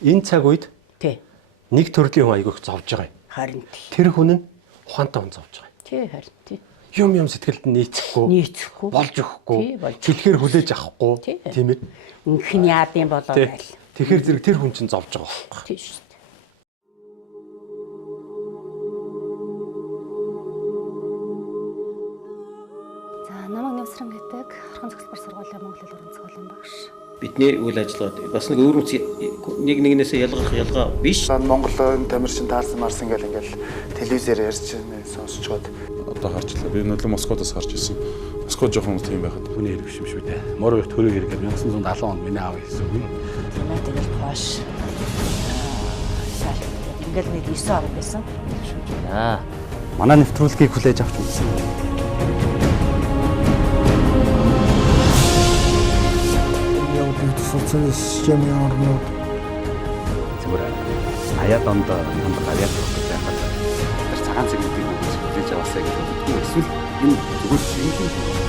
Энэ цаг үед Тий. нэг төрлийн хүн айгүйх зовж байгаа юм. Харин Тэр хүн нь ухаантай хүн зовж байгаа юм. тий харин тий. Юм сэтгэлд нийцэхгүй, болж өгөхгүй, хэлэхээр хүлээж авахгүй, тийм ээ. Инхэн яадын болоо байл. Тэгэхээр зэрэг тэр хүн чинь зовж байгаа байхгүй. Тий шүү дээ. Намайг Нэвсрэн гэдэг Орхон цогцлбор сургуулийн Монгол хэл уран зохиолын багш. Бидний үйл ажиллагаа бас нэг өөр нэг нэгнээсээ ялгаа биш. Монголын тамирчин таарсан марсан ингээл телевизээр ярьж сонсчод одоо харчлаа. Би нөлөө Москвадаас гарч ирсэн. Москва жоохон тийм байхад хүний хэрэг биш шүү дээ. Морог төрөг хэрэг 1970 онд миний аав хийсэн юм. Тэгэл хоош. Ингээл нэг 9 орн байсан. Манай нэвтрүүлгийг хүлээж авч үзсэн. социалист системийн орнууд зүгээр аяад онд хамт аваад явах байхад тэр цагаан цэгүүдийг хүлээж аваасаа гэдэг нь эсвэл энэ зүгээр шинэ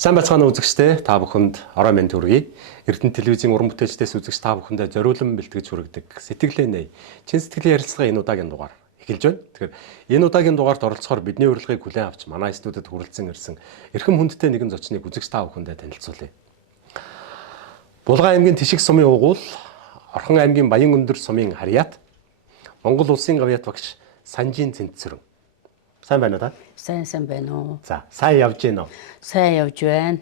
Сайн байцгаана үзэгчдээ та бүхэнд орой минь төргий. Эрдэнэ телевизийн уран бүтээлчдээс үзэгч та бүхэндээ зориулан бэлтгэж хүргэдэг Сэтгэлээ нэй. Чин сэтгэлийн ярилцлагын энэ удаагийн дугаар эхэлж байна. Тэгэхээр энэ удаагийн дугаард оролцохоор бидний урилгыг хүлээн авч манай студид хүрэлцэн ирсэн эрхэм хүндтэй нэгэн зочныг үзэгч та бүхэндээ танилцуулъя. Булган аймгийн Тишиг сумын угуул, Орхон аймгийн Баян-Өндөр сумын Харьяат, Монгол улсын гавьяат багш Санжийн Цэнтсүрэн. Сайн байна уу та? Сайн байна уу? За, сайн явж гин үү? Сайн явж байна.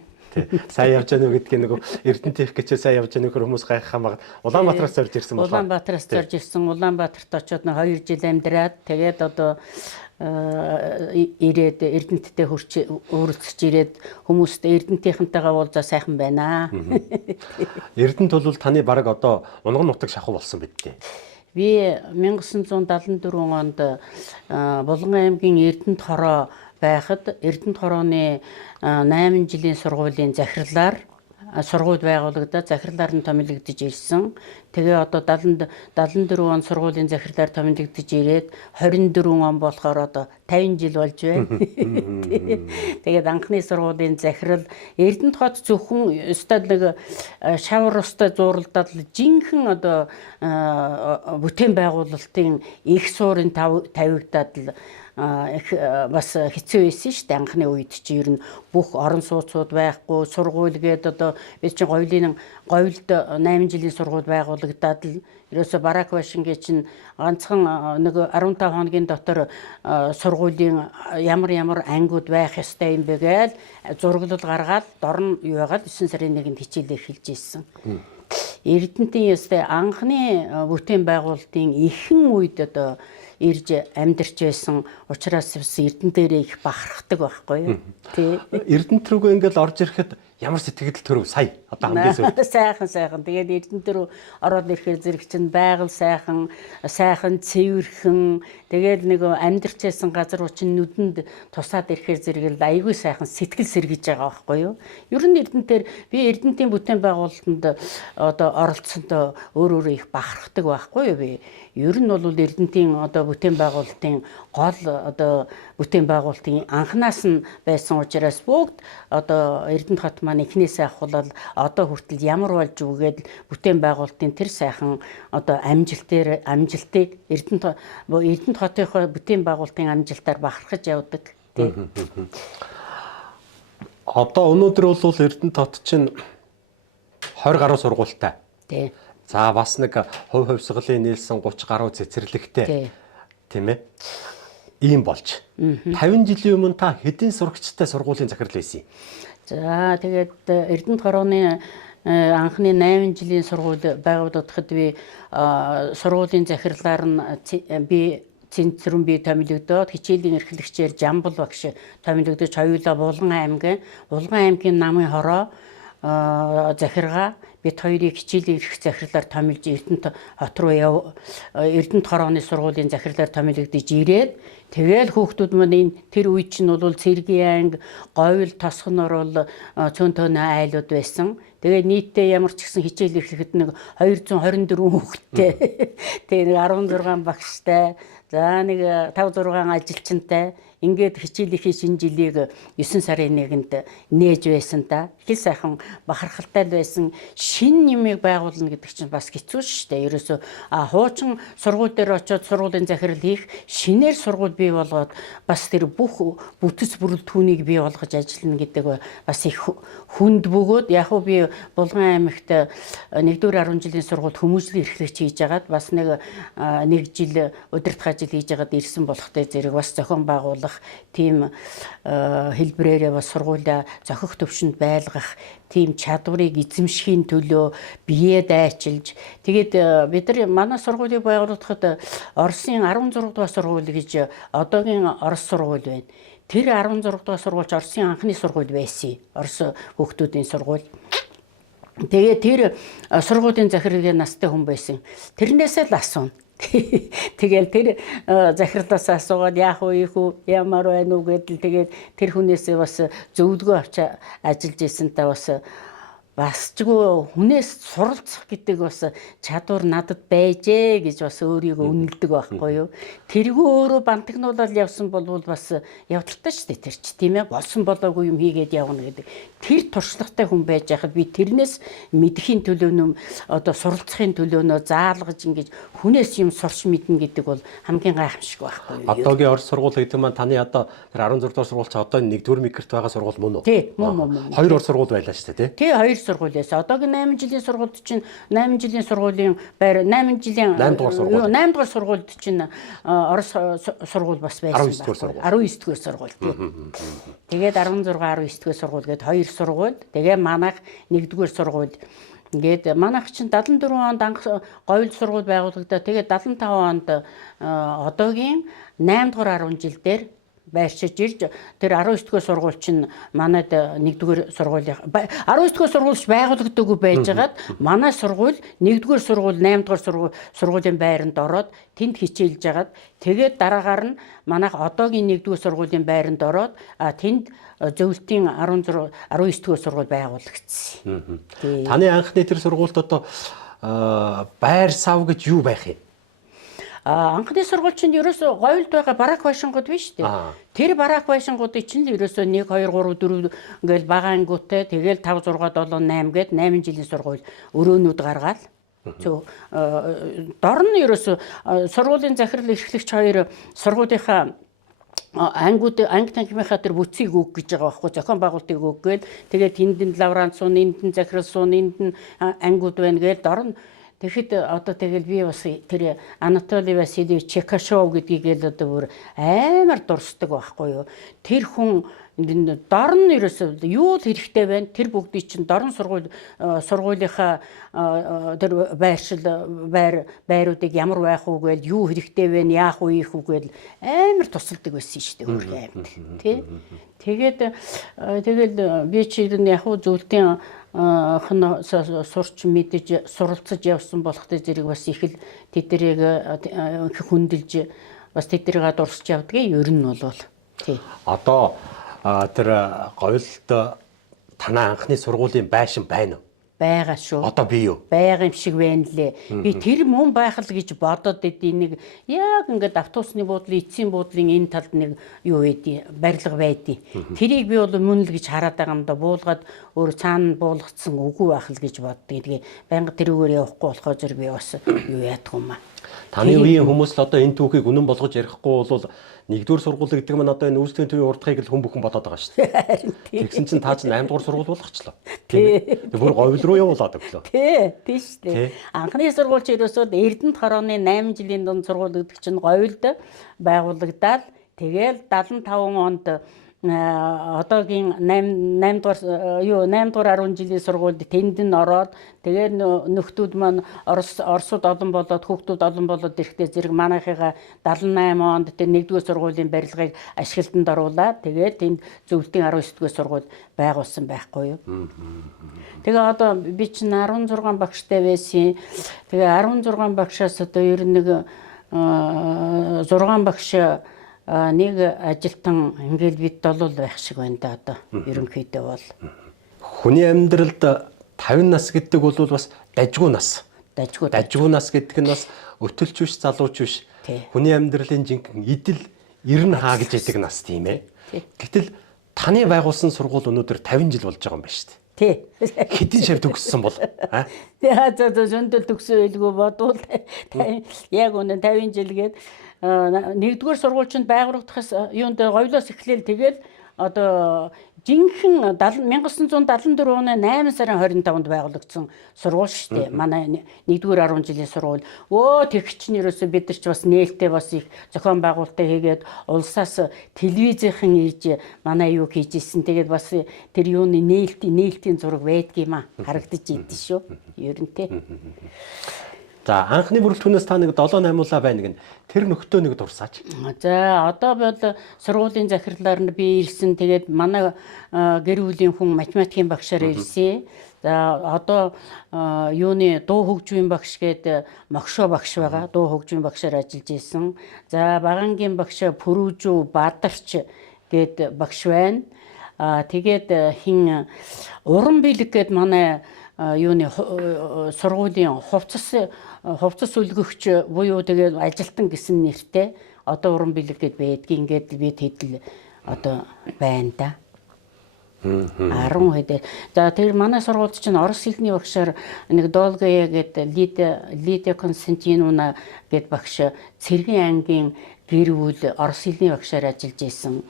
Сайн явж гин үү гэдгийг нөгөө Эрдэнэ тех гэж сайн явж гин нөхөр хүмүүс гайхах баг. Улаанбаатараас зорж ирсэн болоо. Улаанбаатараас зорж ирсэн. Улаанбаатарт очиод 2 жил амьдраад тэгээд одоо ирээд Эрдэнэттэй хөрөлцөж ирээд хүмүүст Эрдэнэтийнхэнтэйгээ уулзаа сайхан байна. Эрдэнэт бол таны баг одоо унган нутаг шахуу болсон байд тээ. Би 1974 онд Булган аймгийн Эрдэнэт хороо байхад Эрдэнэт хорооны 8 жилийн сургуулийн захирлаар сургууль байгуулагдаад захирлаар нь томилогдож ирсэн. Тэгээ одоо 74 он сургуулийн захирлаар томилогдож ирээд 24 он болохоор одоо 50 жил болж байна. Тэгээд анхны сургуулийн захирал Эрдэнэт хот зөвхөн өстой нэг шавар устай зууралдаад жинхэнэ одоо бүтээн байгуулалтын их суурин тавигдаад бас хэцүү байсан шүү дээ. Анхны үед чи ер нь бүх орон сууцуд байхгүй, сургууль гээд одоо бид чинь говьлд 8 жилийн сургууль байгуулагдаад л ерөөсө Барак Вашингийн чинь ганцхан нэг 15 хоногийн дотор сургуулийн ямар ангиуд байх ёстой юм бэ гээл зураглал гаргаад дорн юу яагаад 9 сарын 1-нд хичээлээ эхэлж ирсэн. Эрдэнэтийн ёстой анхны бүтээн байгуулалтын ихэнх үед одоо ирж амьдарч байсан учраас Эрдэнэ дээрээ их бахархдаг байхгүй юу? Тий. Эрдэнэт рүүгээ ингээл орж ирэхэд ямар сэтгэл төрөв сая одоо хамгийн сүүлд. Сайхан. Тэгээд Эрдэнэт рүү ороод ирэхээр зэрэг чинь байгаль сайхан цэвэрхэн. Тэгээд нэг амьдарч байсан газар учин нүдэнд тусаад ирэхээр зэрэг айгүй сайхан сэтгэл сэргийж байгаа байхгүй юу? Ер нь Эрдэнэтээр би Эрдэнэтийн бүтээн байгуулалтанд одоо оролцсонд өөрөө их бахархдаг байхгүй юу би? Ер нь бол Эрдэнэтийн одоо бүтээн байгуулалтын гол одоо бүтээн байгуулалтын анханаас нь байсан учраас бүгд одоо Эрдэнэт хот маань эхнээсээ ахвал одоо хүртэл ямар болж үгээд бүтээн байгуулалтын тэр сайхан одоо амжилтыг Эрдэнэт хотынхоо бүтээн байгуулалтын амжилтаар бахархаж явдаг. Одоо өнөөдөр бол Эрдэнэт хот чинь 20 гаруй сургуультай. Тий. За бас нэг хувь хувьсгалын нийлсэн 30 гаруй цэцэрлэгтэй тийм ээ. Ийм болж. 50 жилийн өмнө та хэдийн сурагчтай сургуулийн захирал байсан юм? За тэгээд Эрдэнэт хорооны анхны 8 жилийн сургууль байгуулагдахад би сургуулийн захирлаар нь би Цэнтсүрэн би томилогдоод хичээлийн эрхлэгчээр Жамбал багш томилогдож хоёулаа Булган аймгийн намын хороо захиргаа бид хоёрыг хичээлийн эрх захирлаар томилж Эрдэнэт хорооны сургуулийн захирлаар томилогдож ирээд тэгэл хүүхдүүд маань тэр үед чинь бол цэргийн анги, говьл, тосгоноор бол цөөн төөний айлууд байсан. Тэгээд нийтдээ ямар ч гэсэн хичээл эхлэхэд нэг 224 хүүхэдтэй. Тэгээд 16 багштай, за нэг 5 6 ажилчинтай ингээд хичээлийнхээ шинэ жилийг 9 сарын 1-нд нээж байсан та. Их сайхан бахархалтай байсан шинэ нэмийг байгуулна гэдэг чинь бас хэцүү шүү дээ. Ерөөсөө хуучин сургууль дээр очиод сургуулийн захирал хийх, шинээр сургууль бий болгоод бас тэр бүх бүтэц бүрэлдэхүүнийг бий болгож ажиллана гэдэг бас их хүнд бөгөөд яг уу би Булган аймагт 1-р 10 жилийн сургуульд хүмүүжлийн эрхлэгч хийж агаад бас нэг жил удирдах ажил хийж агаад ирсэн болохтой зэрэг бас зохион байгуулах тийм хэлбэрээрээ бас сургуулиа зохих төвшөнд байлгах тийм чадварыг эзэмшихийн төлөө бие дайчилж тэгээд бид нар манай сургуулийг байгуулахад Оросын 16 дугаар сургууль гэж одоогийн Орос сургууль байна. Тэр 16 дугаар сургуульч Оросын анхны сургууль байсан. Орос хүүхдүүдийн сургууль. Тэгээ тэр сургуулийн захирлын настай хүн байсан. Тэрнээсээ л асууна. Тэгэл тэр захирлаас асуугаад яах вэ хүү ямар байна уу гэдэл тэгээд тэр хүнээсээ бас зөвлөгөө авч ажиллаж исэн та бас ч хүнээс суралцах гэдэг бас чадвар надад байжээ гэж бас өөрийгөө үнэлдэг байхгүй юу. Тэргүй өөрөө бантагнуулаад явсан бол бас явдалтай шүү дээ тэр чи тийм ээ болсон болоогүй юм хийгээд явна гэдэг. Тэр туршлагатай хүн байж хахад би тэрнээс мэдхийн төлөөнөө одоо суралцахын төлөөнөө заалгаж ингэж хүнээс юм сурч мэднэ гэдэг бол хамгийн гайхамшиг байхгүй юу. Одоогийн Орос сургууль гэдэг маань таны одоо тэр 16 дугаар сургууль чи одоо 1-р микрт байгаа сургууль мөн үү? Тий, мөн. 2 Орос сургууль байлаа шүү дээ тий. Тий, 2 сургуулиас. Одоогийн 8 жилийн сургуульд чинь 8 жилийн сургуулийн байр 8 жилийн 8 дугаар сургуульд чинь Орос сургууль бас байсан. 19 дугаар сургууль тий. Тэгээд 16 19 дугаар сургууль гээд 2 сургууль. Тэгээ манайх 1-р сургууль. Ингээд манайх чинь 74 онд анх говьл сургууль байгуулагдаад тэгээд 75 онд одоогийн 8 дугаар 10 жил дээр байршиж ирж тэр 19 дугаар сургууль чинь манайд 1-р сургуулийн 19 дугаар сургуульч байгуулагдаагүй байжгаад манай сургууль 1-р сургууль 8 дугаар сургуулийн байранд ороод тэнд хичээлж агаад тэгээд дараагаар нь манайх одоогийн 1-р сургуулийн байранд ороод тэнд зөвлөлтийн 19 дугаар сургууль байгуулагдсан. Таны анхны тэр сургуульд одоо байр сав гэж юу байх юм? Анхны сургууль чинь ерөөсөө говьлд байгаа барак байшингууд биш үү? Тэр барак байшингуудыг чинь ерөөсөө 1 2 3 4 ингээл бага ангиутай тэгэл 5 6 7 8 гээд 8 жилийн сургууль өрөөнүүд гаргаад дор нь ерөөсөө сургуулийн захирал эрхлэгч хоёр сургуулийнхаа анги танхимынхаа тэр бүтцийг өг гэж байгаа байхгүй зохион байгуулалтыг өггээл тэгээд тэнд лаврант суун энд нь захирал суун энд нь ангиуд байна гээл дор нь тэгэхэд одоо тэгэл би бас тэр Анатолий Васильевич Чекашов гэдгийг л одоо бүр амар дурсдаг байхгүй юу. Тэр хүн дор нь ерөөсөө юу л хэрэгтэй байна. Тэр бүгдийг чинь дорн сургуулийнхаа тэр байруудыг ямар байх уу гээл юу хэрэгтэй байна, яах уу ийх үү гээл амар тусалдаг байсан шүү дээ өөрхөн аймд. Тэ. Тэгэл би чи яг уу зөвлөлтийн сурч мэдэж суралцаж явсан болохтой зэрэг бас их л тэднийг хүндэлж бас тэднийг дурсаж явдгийг ер нь бол тий. Одоо тэр говьлд танаа анхны сургуулийн байшин байна уу? Байгаа шүү. Одоо би юу? Байгаа юм шиг байна лээ. Би тэр мөн байх л гэж бодоод идэв нэг яг ингээд автобусны буудлын эцсийн буудлын энэ талд нэг юу байдیں۔ Барилга байдیں۔ Тэрийг би бол мөн л гэж хараад байгаа юм да буулгаад өөр цаана буулгацсан үгүй байх л гэж боддог. Тэгээ байнга тэрүүгээр явахгүй болохоо зэр би бас юу яадах юм аа. Таны үеийн хүмүүс л одоо энэ түүхийг үнэн болгож ярихгүй бол 1-р сургууль гэдэг нь одоо энэ үйлчлэгийн төвийн урдхыг л хүн бүхэн бодоод байгаа шүү дээ. Тэгсэн чинь та чинь 8 дугаар сургууль болгочлоо. Тийм. Бүр говьл руу явуулаад өглөө. Тийм шүү дээ. Анхны сургууль ч ерөөсөө Эрдэнэт хорооны 8 жилийн дунд сургууль гэдэг чинь говьлд байгуулагдаад тэгэл 75 онд одоогийн 8 дугаар 10 жилийн сургуульд тэнд нь ороод тэгээд нөхдүүд маань Оросууд олон болоод хүүхдүүд олон болоод ирэхдээ зэрэг манайхыгаа 78 онд тэр 1-р сургуулийн барилгыг ашиглалтанд оруулаад тэгээд тэнд зөвлөлтийн 19-р сургууль байгуулсан байхгүй юу. Тэгээ одоо би чинь 16 багштай байсан. Тэгээ 16 багшаас одоо ер нь нэг 6 багш нэг ажилтан ингээл бид бол байх шиг байна да одоо ерөнхийдөө бол. Хүний амьдралд 50 нас гэдэг бол бас дажгүй нас. Дажгүй нас гэдэг нь бас өтөлч биш, залууч биш. Хүний амьдралын жинхэнэ идэл 90 хаа гэж яддаг нас тийм ээ. Гэтэл таны байгуулсан сургууль өнөөдөр 50 жил болж байгаа юм байна шүү дээ. Тий. Хэдийн шав төгссөн бол аа? Тэгээ зөндөл төгсөн байлгүй бодвол яг үнэ 50 жил гээд 1-р сургуульчинд байгуулагдахаас юунд гоёлоос эхлээл тэгэл одоо жинхэнэ 1974 оны 8 сарын 25-нд байгуулагдсан сургууль шүү дээ. Манай 1-р 10 жилийн сургууль. Тэгч нь ерөөсөө бид нар ч бас нээлттэй бас их зохион байгуулалтаа хийгээд улсаас телевизийнхэн ийж манай юу хийжсэн. Тэгээд бас тэр юуны нээлтийн зураг байдгийм аа. Харагдаж идэв шүү. Ер нь тий. За анхны бүрэлдэхүүнээс та нэг 7-8 улаа байна гэн. Тэр нөхдөө нэг дурсаач. За одоо бол сургуулийн захирлаар нь би ирсэн. Тэгээд манай гэр бүлийн хүн математикийн багшаар ирсэн. За одоо юуны дуу хөгжмийн багш гээд Могшоо багш байгаа. Дуу хөгжмийн багшаар ажиллаж исэн. За багангийн багш Пүрүүжүү Бадарч гээд багш байна. Тэгээд хин уран бэлэг гээд манай юуны сургуулийн хувцас үлгөгч буюу тэгээд ажилтан гэсэн нэртэй одоо уран бэлэг гээд байдгийг ингээд бид хэдэл одоо байна да. 10 хэдэ. За тэр манай сургуульд чинь орос хэлний багшаар нэг Долгая гээд Лидия Константиновна гээд багш цэргийн ангийн гэр бүл орос хэлний багшаар ажиллаж исэн.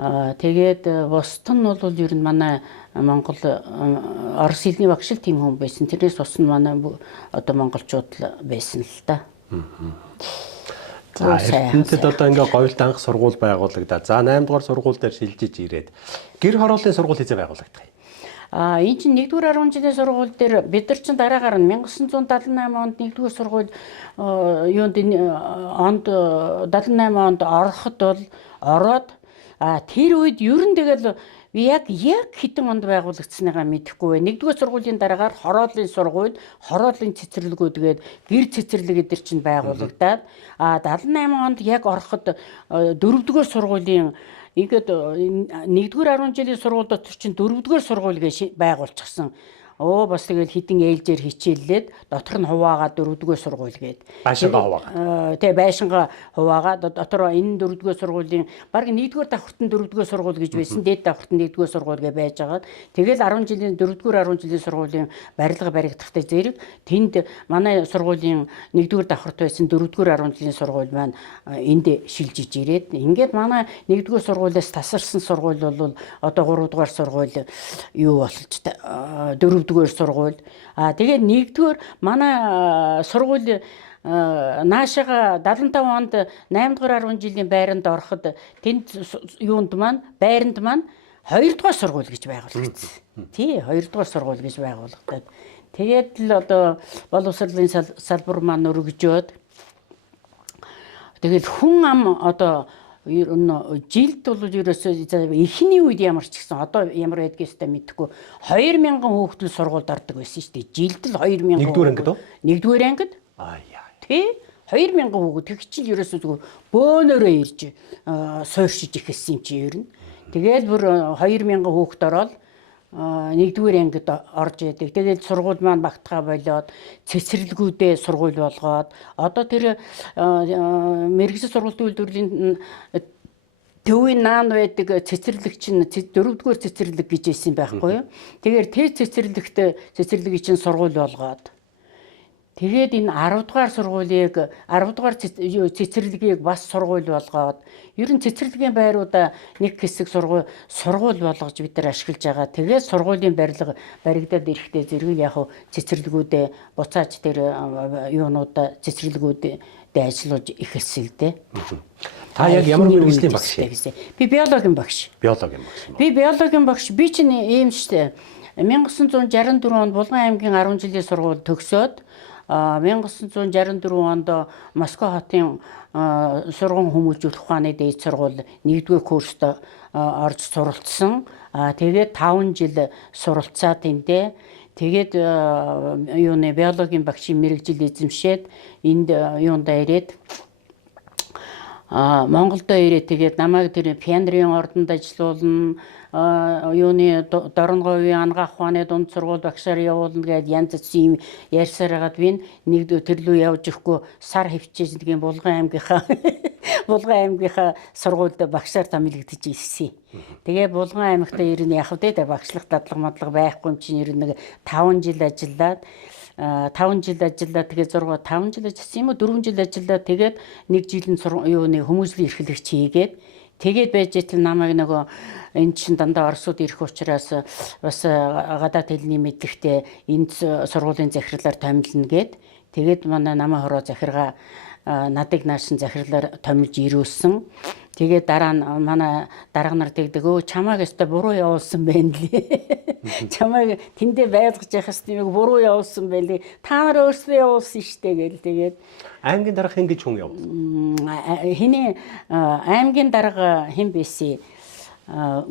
Тэгээд бусд нь бол ер нь манай Монгол орос хэлний багш л тийм хүн байсан. Тэрнээс бус нь манай одоо монголчууд л байсан л та. За эрдэнэтэд одоо ингээ говьлт анх сургууль байгуулагдаад за 8 дугаар сургууль дээр шилжиж ирээд гэр хорооллын сургууль хийзээ байгуулагдах юм. Энэ чинь 1-р 10 жилийн сургууль дээр бид нар чинь дараагаар нь 1978 онд 1-р сургууль юунд онд 78 онд ороход бол ороод тэр үед ер нь тэгэл яг хэдэн онд байгуулагдсаныгаа мэдэхгүй байна. 1-р сургуулийн дараагаар хорооллын цэцэрлэгүүд гээд гэр цэцэрлэг эдэр чинь байгуулагдаад 78 онд яг ороход 4-р сургуулийн ингээд 1-р 10 жилийн сургууль дотор чинь 4-р сургууль гэж байгуулчихсан. Бас тэгэл хитэн ээлжээр хичээллээд дотор нь хуваагаад 4-р сургууль гээд. Байшингаа хуваагаад. Тий, байшингаа хуваагаад дотор энэ 4-р сургуулийн баг 1-р давхарт нь 4-р сургууль гэж байсан. Дээд давхарт нь 1-р сургууль гэж байж байгаад тэгэл 4-р 10 жилийн сургуулийн барилга баригдахдаа зэрэг тэнд манай сургуулийн 1-р давхарт байсан 4-р 10 жилийн сургууль маань энд шилжиж ирээд ингээд манай 1-р сургуулиас тасарсан сургууль бол одоо 3-р сургууль юу болж 4-р сургууль. Тэгээд 1-р манай сургууль наашаага 75 онд 8-р 10 жилийн байранд ороход тэнд юунд маань байранд маань 2-р сургууль гэж байгуулагдсан. Тий, 2-р сургууль гэж байгуулагдаад. Тэгээд л одоо боловсролын салбар маань өргөжөөд тэгээд хүн ам одоо ер нь жилд бол ерөөсөө эхний үед ямар ч гэсэн одоо ямар байдгийгс та мэдэхгүй 2000 хүүхдэл сургуульд ордог байсан шүү дээ. Жилд л 2000. 1-р ангид уу? 1-р ангид. Тий. 2000 хүүхэд тэг чинь ерөөсөө зүгээр бөөнөрөө ирж сууршиж ихсэн юм чи ер нь. Тэгээд бүр 2000 хүүхэд ороод 1-р ангид орж яадаг. Тэгээд сургууль маань багтгаа болоод цэцэрлэгүүдээ сургууль болгоод одоо тэр мэргэжил сургуулийн үйлдвэрлэлийн төвийн наан байдаг цэцэрлэг чинь 4-р цэцэрлэг гэж хэлсэн байхгүй юу. Тэгэхээр цэцэрлэгийг чинь сургууль болгоод тэгээд энэ 10-р сургуулийг 10-р цэцэрлэгийг бас сургууль болгоод ер нь цэцэрлэгийн байруудаа нэг хэсэг сургууль болгож бид нар ашиглаж байгаа. Тэгээд сургуулийн барилга баригдаад ирэхдээ зэрэг яг цэцэрлэгүүдээ буцааж тэр юунуудаа цэцэрлэгүүдээ ажиллаж эхэлсэн л дээ. Та яг ямар мэргэжлийн багш юм? Би биологийн багш. Биологийн багш юм. Би биологийн багш. Би чинь ийм штэ. 1964 онд Булган аймгийн 10 жилийн сургууль төгсөөд 1964 онд Москва хотын сургууль хүмүүжүүлэх ухааны дээд сургууль 1-р курст орж суралцсан. Тэгээд 5 жил суралцаад эндээ тэгээд юуны биологийн багшийн мэргэжил эзэмшээд энд юундаа ирээд Монголдо ирээд тэгээд намайг тэр пионерийн ордонд ажилуулна, юуны Дорнговын ангаах ухааны дунд сургууль багшаар явуулна гэдээ янз бүрийн юм ярьсаар хагаад би нэг төрлөө явж ирэхгүй сар хөвчээж нэг Булган аймгийнхаа сургуульд багшаар томилогдож ирсэн. Тэгээ Булган аймагта ер нь яг тэ багшлах дадлага байхгүй юм чинь ер нь 5 жил ажиллаад 5 жил ажиллаад тэгээд 5 жил ажилласан юм уу 4 жил ажиллаад тэгээд нэг жилийн юуны хүмүүжлийн эрхлэгч хийгээд тэгээд байж итэл намайг нөгөө энэ чинь дандаа Оросууд ирэх учраас бас гадаад хэлний мэдлэгтэй энд сургуулийн захирлаар томилно гэд тэгээд манай намаа хороо захиргаа надыг наашин захирлаар томилж ирүүлсэн. Тэгээд дараа нь манай дарга нар тэгдэг өө чамайг өстө буруу явуулсан байна лээ. Чамайг тэндээ байлгаж явах хэвээр буруу явуулсан байлээ. Та нар өөрсдөө явуулсан штэ гэл тэгээд аймгийн дарга хэн гэж хүн явуулсан? Хиний аймгийн дарга хэн бэсэ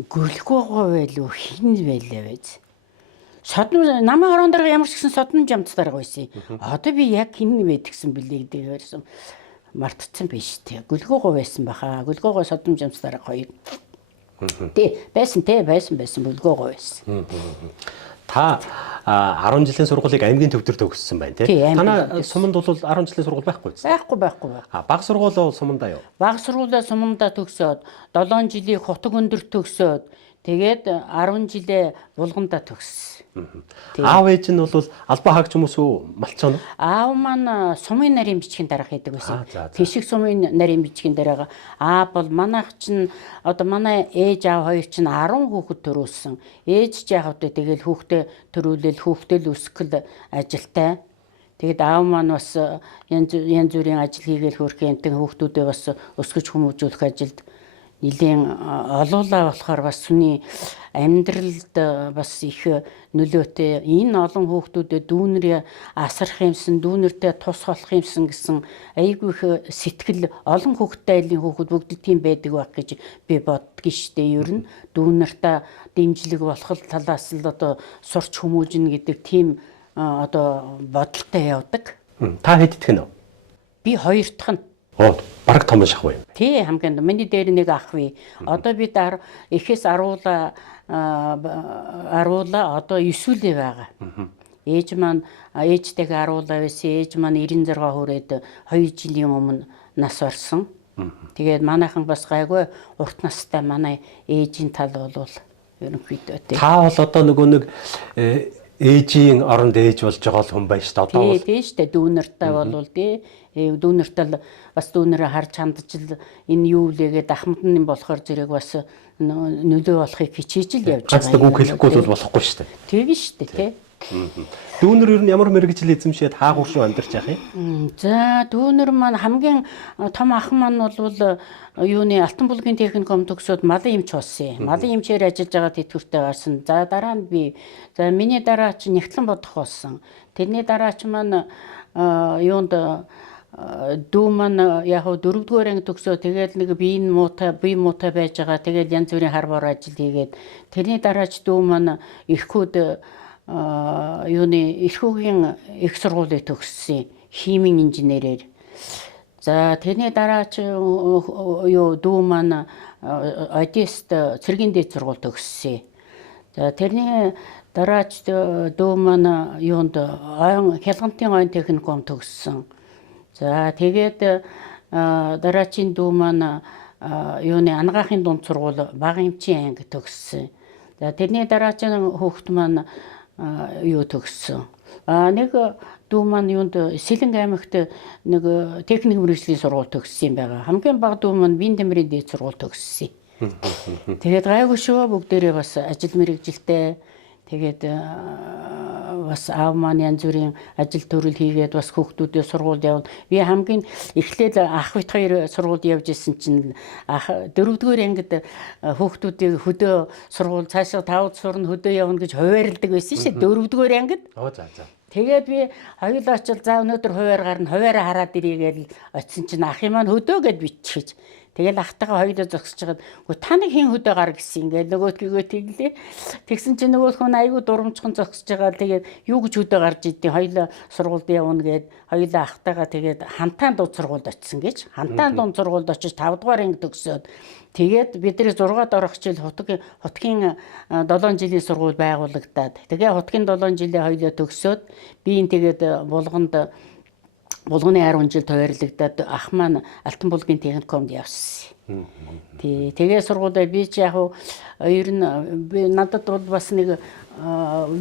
гөлгөөгөө байлуу хин байлаа байж. Содон намаа орон дарга ямар ч гэсэн содон жамц дарга байсан. Одоо би яг хин мэд гэсэн бэлээ гэдэг ярьсан. Мартцсан биш тий. Гөлгөөгөө байсан баха. Гөлгөөгөө содон жамц дарга хоёр. Тий байсан гөлгөөгөө байсан. Та 10 жилийн сургуулийг аймгийн төвдөр төгссөн байна тий. Танаа суманд бол 10 жилийн сургууль байхгүй үү? Байхгүй. Бага сургууль бол сумандаа юу? Бага сургуулиа сумандаа төгсөөд 7 жилийн Хотог өндөр төгсөөд тэгээд 10 жилээ Булгандаа төгссөн. Аав ээж нь бол албаа хаагч хүмүүс үү? Малчаа нь? Аав маань сумын нарийн бичгийн дарга хийдэг байсан. Тишиг сумын нарийн бичгийн дарга. Бол манайх чинь одоо манай ээж аав хоёр чинь 10 хүүхэд төрүүлсэн. Ээж ч яг одоо тэгэл хүүхдээ төрүүлэл хүүхдээ л өсгөл ажилтай. Тэгэд аав маань бас янз бүрийн ажил хийгээл хөрх юмтэн хүүхдүүдээ бас өсгөж хүмүүжүүлэх ажилд нэлийн олуулаа болохоор бас сүний амьдралд бас их нөлөөтэй. Энэ олон хүүхдүүдэд дүүнэр асрах юмсан, дүүнэртэй тус болох юмсан гэсэн айгүй их сэтгэл олон хүүхдтэй айлын хүүхд бүгд тийм байдаг байх гэж би боддгийн штэ. Ер нь дүүнэртэй дэмжлэг болох талаас л одоо сурч хүмүүжнэ гэдэг тийм одоо бодолтой явдаг. Та хэд итгэх нь? Би хоёр дахь нь. Бараг том шахав юм. Тий, хамгийн миний дээр нэг ах вэ. Одоо би эхээс аруула одоо 9үлээ байгаа. Ээж маань ээжтэйгээ аруулаа байсан. Ээж маань 96 хүрээд 2 жилийн өмнө нас орсон. Тэгээд манайхан бас гайгүй урт настай манай ээжийн тал бол ерөнхийдөө тий. Та бол одоо нөгөө нэг ээжийн оронд ээж болж байгаа хүн байна шүү дээ. Одоо бол тий шүү дээ. Дүүнэртэй бол тий. Дүүнэртэй бас дүүнэрээ харж хандж энэ юу лээгээд ахмад нь болохоор зэрэг бас нөлөө болохыг хичээж л явж байгаа. Ганцдаг үг хэлэхгүй бол болохгүй шүү дээ. Тийм шүү дээ тий. Дүүнэр ер нь ямар мэргэжил эзэмшээд хаагур шүү амьдарч яах юм? За дүүнэр маань хамгийн том ах маань бол юуны Алтан булгийн техникум төгсөөд малын эмч болсон. Малын эмчээр ажиллаж байгаа тэтгэвртэй гарсан. За дараа нь би миний дараа чи Нэгтлэн бодох болсон. Тэрний дараа ч маань юунд дүү маань яг 4-р анги төгсөө тэгээд нэг бие муутай байж байгаа. Тэгээд янз бүрийн хар бор ажил хийгээд тэрний дараач дүү маань эрхүүд юуны эрхүүгийн их сургуулийг төгссөн. Химийн инженерээр. За тэрний дараач дүү маань Одесст цэргийн дээд сургууль төгссөн. За тэрний дараач дүү маань юунд Хялгантын ойн техникум төгссөн. За тэгээд дараачийн дүү маань юуны ангаахын дунд сургууль бага эмчийн анги төгссөн. За тэрний дараачийн хүүхэд маань юу төгссөн. Нэг дүү маань юунд Сэлэнг аймагт нэг техник мэргэжлийн сургууль төгссөн юм байгаа. Хамгийн бага дүү маань биеийн тамирын дээд сургууль төгссөн. Тэгээд гайгүй шүү бүгдээрээ бас ажил мэргэжилтэй. Тэгээд бас аав маань янз бүрийн ажил төрөл хийгээд бас хүүхдүүдээ сургуульд явна. Би хамгийн эхлээд ах бит хоёр сургуульд явж исэн чинь дөрөвдүгээр ангид хүүхдүүдийг хөдөө сургууль цаашаа 5 сурна хөдөө явна гэж хуваарилдаг байсан шээ дөрөвдүгээр ангид. За. Тэгээд би хоёулаа очил за өнөөдөр хуваар гарна хуваараа хараад ирээгээл очисон чинь ахын маань хөдөө гэд бичиж. Тэгэл ахтайгаа хоёулаа зогсож хагаад "Гү та нэг хин хөдөө гар" гэсэн. Ингээл нөгөөдгийгөө тэглээ. Тэгсэн чинь нөгөөх нь айгүй дурамчхан зогсож байгаа. Тэгээд юу гэж хөдөө гарч идэв. Хоёулаа сургуульд явна гэд хоёулаа ахтайгаа тэгээд хантаан дунд сургуульд очисон гэж. Хантаан дунд сургуульд очиж 5 дугаар анги төгсөөд тэгээд бидний 6 дараах жил хотгийн 7 жилийн сургууль байгуулагдаад. Тэгээ хотгийн 7 жилийн хоёулаа төгсөөд би энэ тэгээд булганы 10 жил тойрлогдоод ах маань Алтан булгийн техникумд явсан. Тэгээ сургуулиа би ч яг ер нь надад бол бас нэг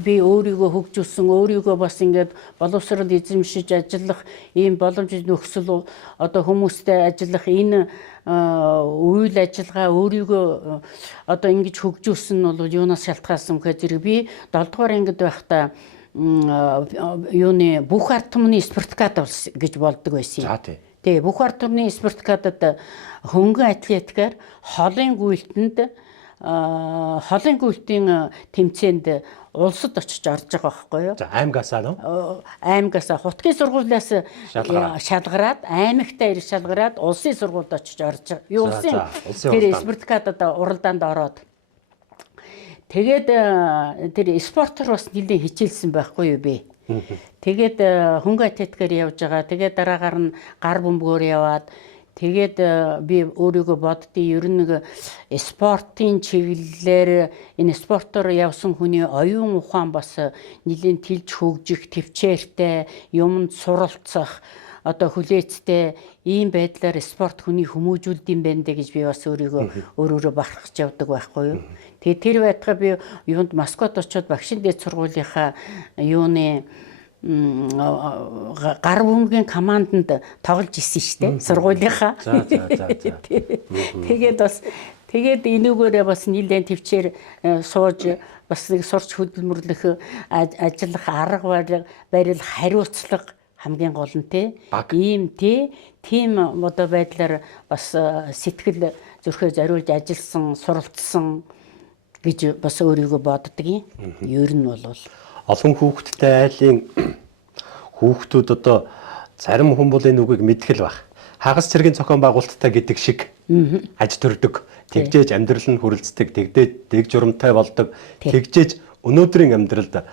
би өөрийгөө хөгжүүлсэн өөрийгөө бас ингээд боловсрол эзэмшиж ажиллах ийм боломж нөхцөл одоо хүмүүстэй ажиллах энэ үйл ажиллагаа өөрийгөө одоо ингэж хөгжүүлсэн нь бол юунаас шалтгаалсан гэхээр зэрэг би 7 дугаар ангид байхдаа юуны бүх ард түмний спартакиад гэж болдог байсан юм. За тий. Тэгээ бүх ард түмний спартакиадад хөнгөн атлетикаар холын гүйлтийн тэмцээнд улсад очиж орж байгаа байхгүй юу? За аймагасаа нөө? Аймагасаа хотгийн сургуулиас шалгараад аймагтаа ирж шалгараад улсын сургуульд очиж орж юу улсын тэр спартакиадад уралдаанд ороод тэгээд тэр спортоор бас нэлээд хичээлсэн байхгүй юу би. Тэгээд хөнгөн атлетикээр явж байгаа. Тэгээд дараагаар нь гар бөмбөгөөр яваад тэгээд би өөрийгөө боддیں۔ Ер нь нэг спортын чиглэлээр энэ спортоор явсан хүний оюун ухаан бас нэлээд тэлж хөгжих, төвчээртэй, юмд суралцах, одоо хүлээцтэй ийм байдлаар спорт хүний хүмүүжүүлд юм байна дэ гэж би бас өөрөөрөө бахархаж явдаг байхгүй юу. Тэгээд тэр байтугай би юунд Москвад очиод багшин дээд сургуулийнхаа юуны гар бөмбөгийн команданд тоглож исэн штэ сургуулийнхаа. Тэгээд бас энүүгээрээ бас нэлээд төвчээр сууж бас нэг сурч хөдөлмөрлөх ажиллах арга барил хариуцлага хамгийн гол нь тийм одоо байдлаар бас сэтгэл зүрхээ зориулж ажилласан, суралцсан гэж бас өөрийгөө боддгийн. Ер нь бол олон хүүхэдтэй айлын хүүхдүүд одоо зарим хүмүүс энэ үгийг мэдгэл баг. Хагас цэргийн зохион байгуулалттай гэдэг шиг аж төрдөг, тэгжээж амьдрал нь хүрэлцдэг, тэгдээд дэг журамтай болдог, тэгжээж өнөөдрийн амьдралд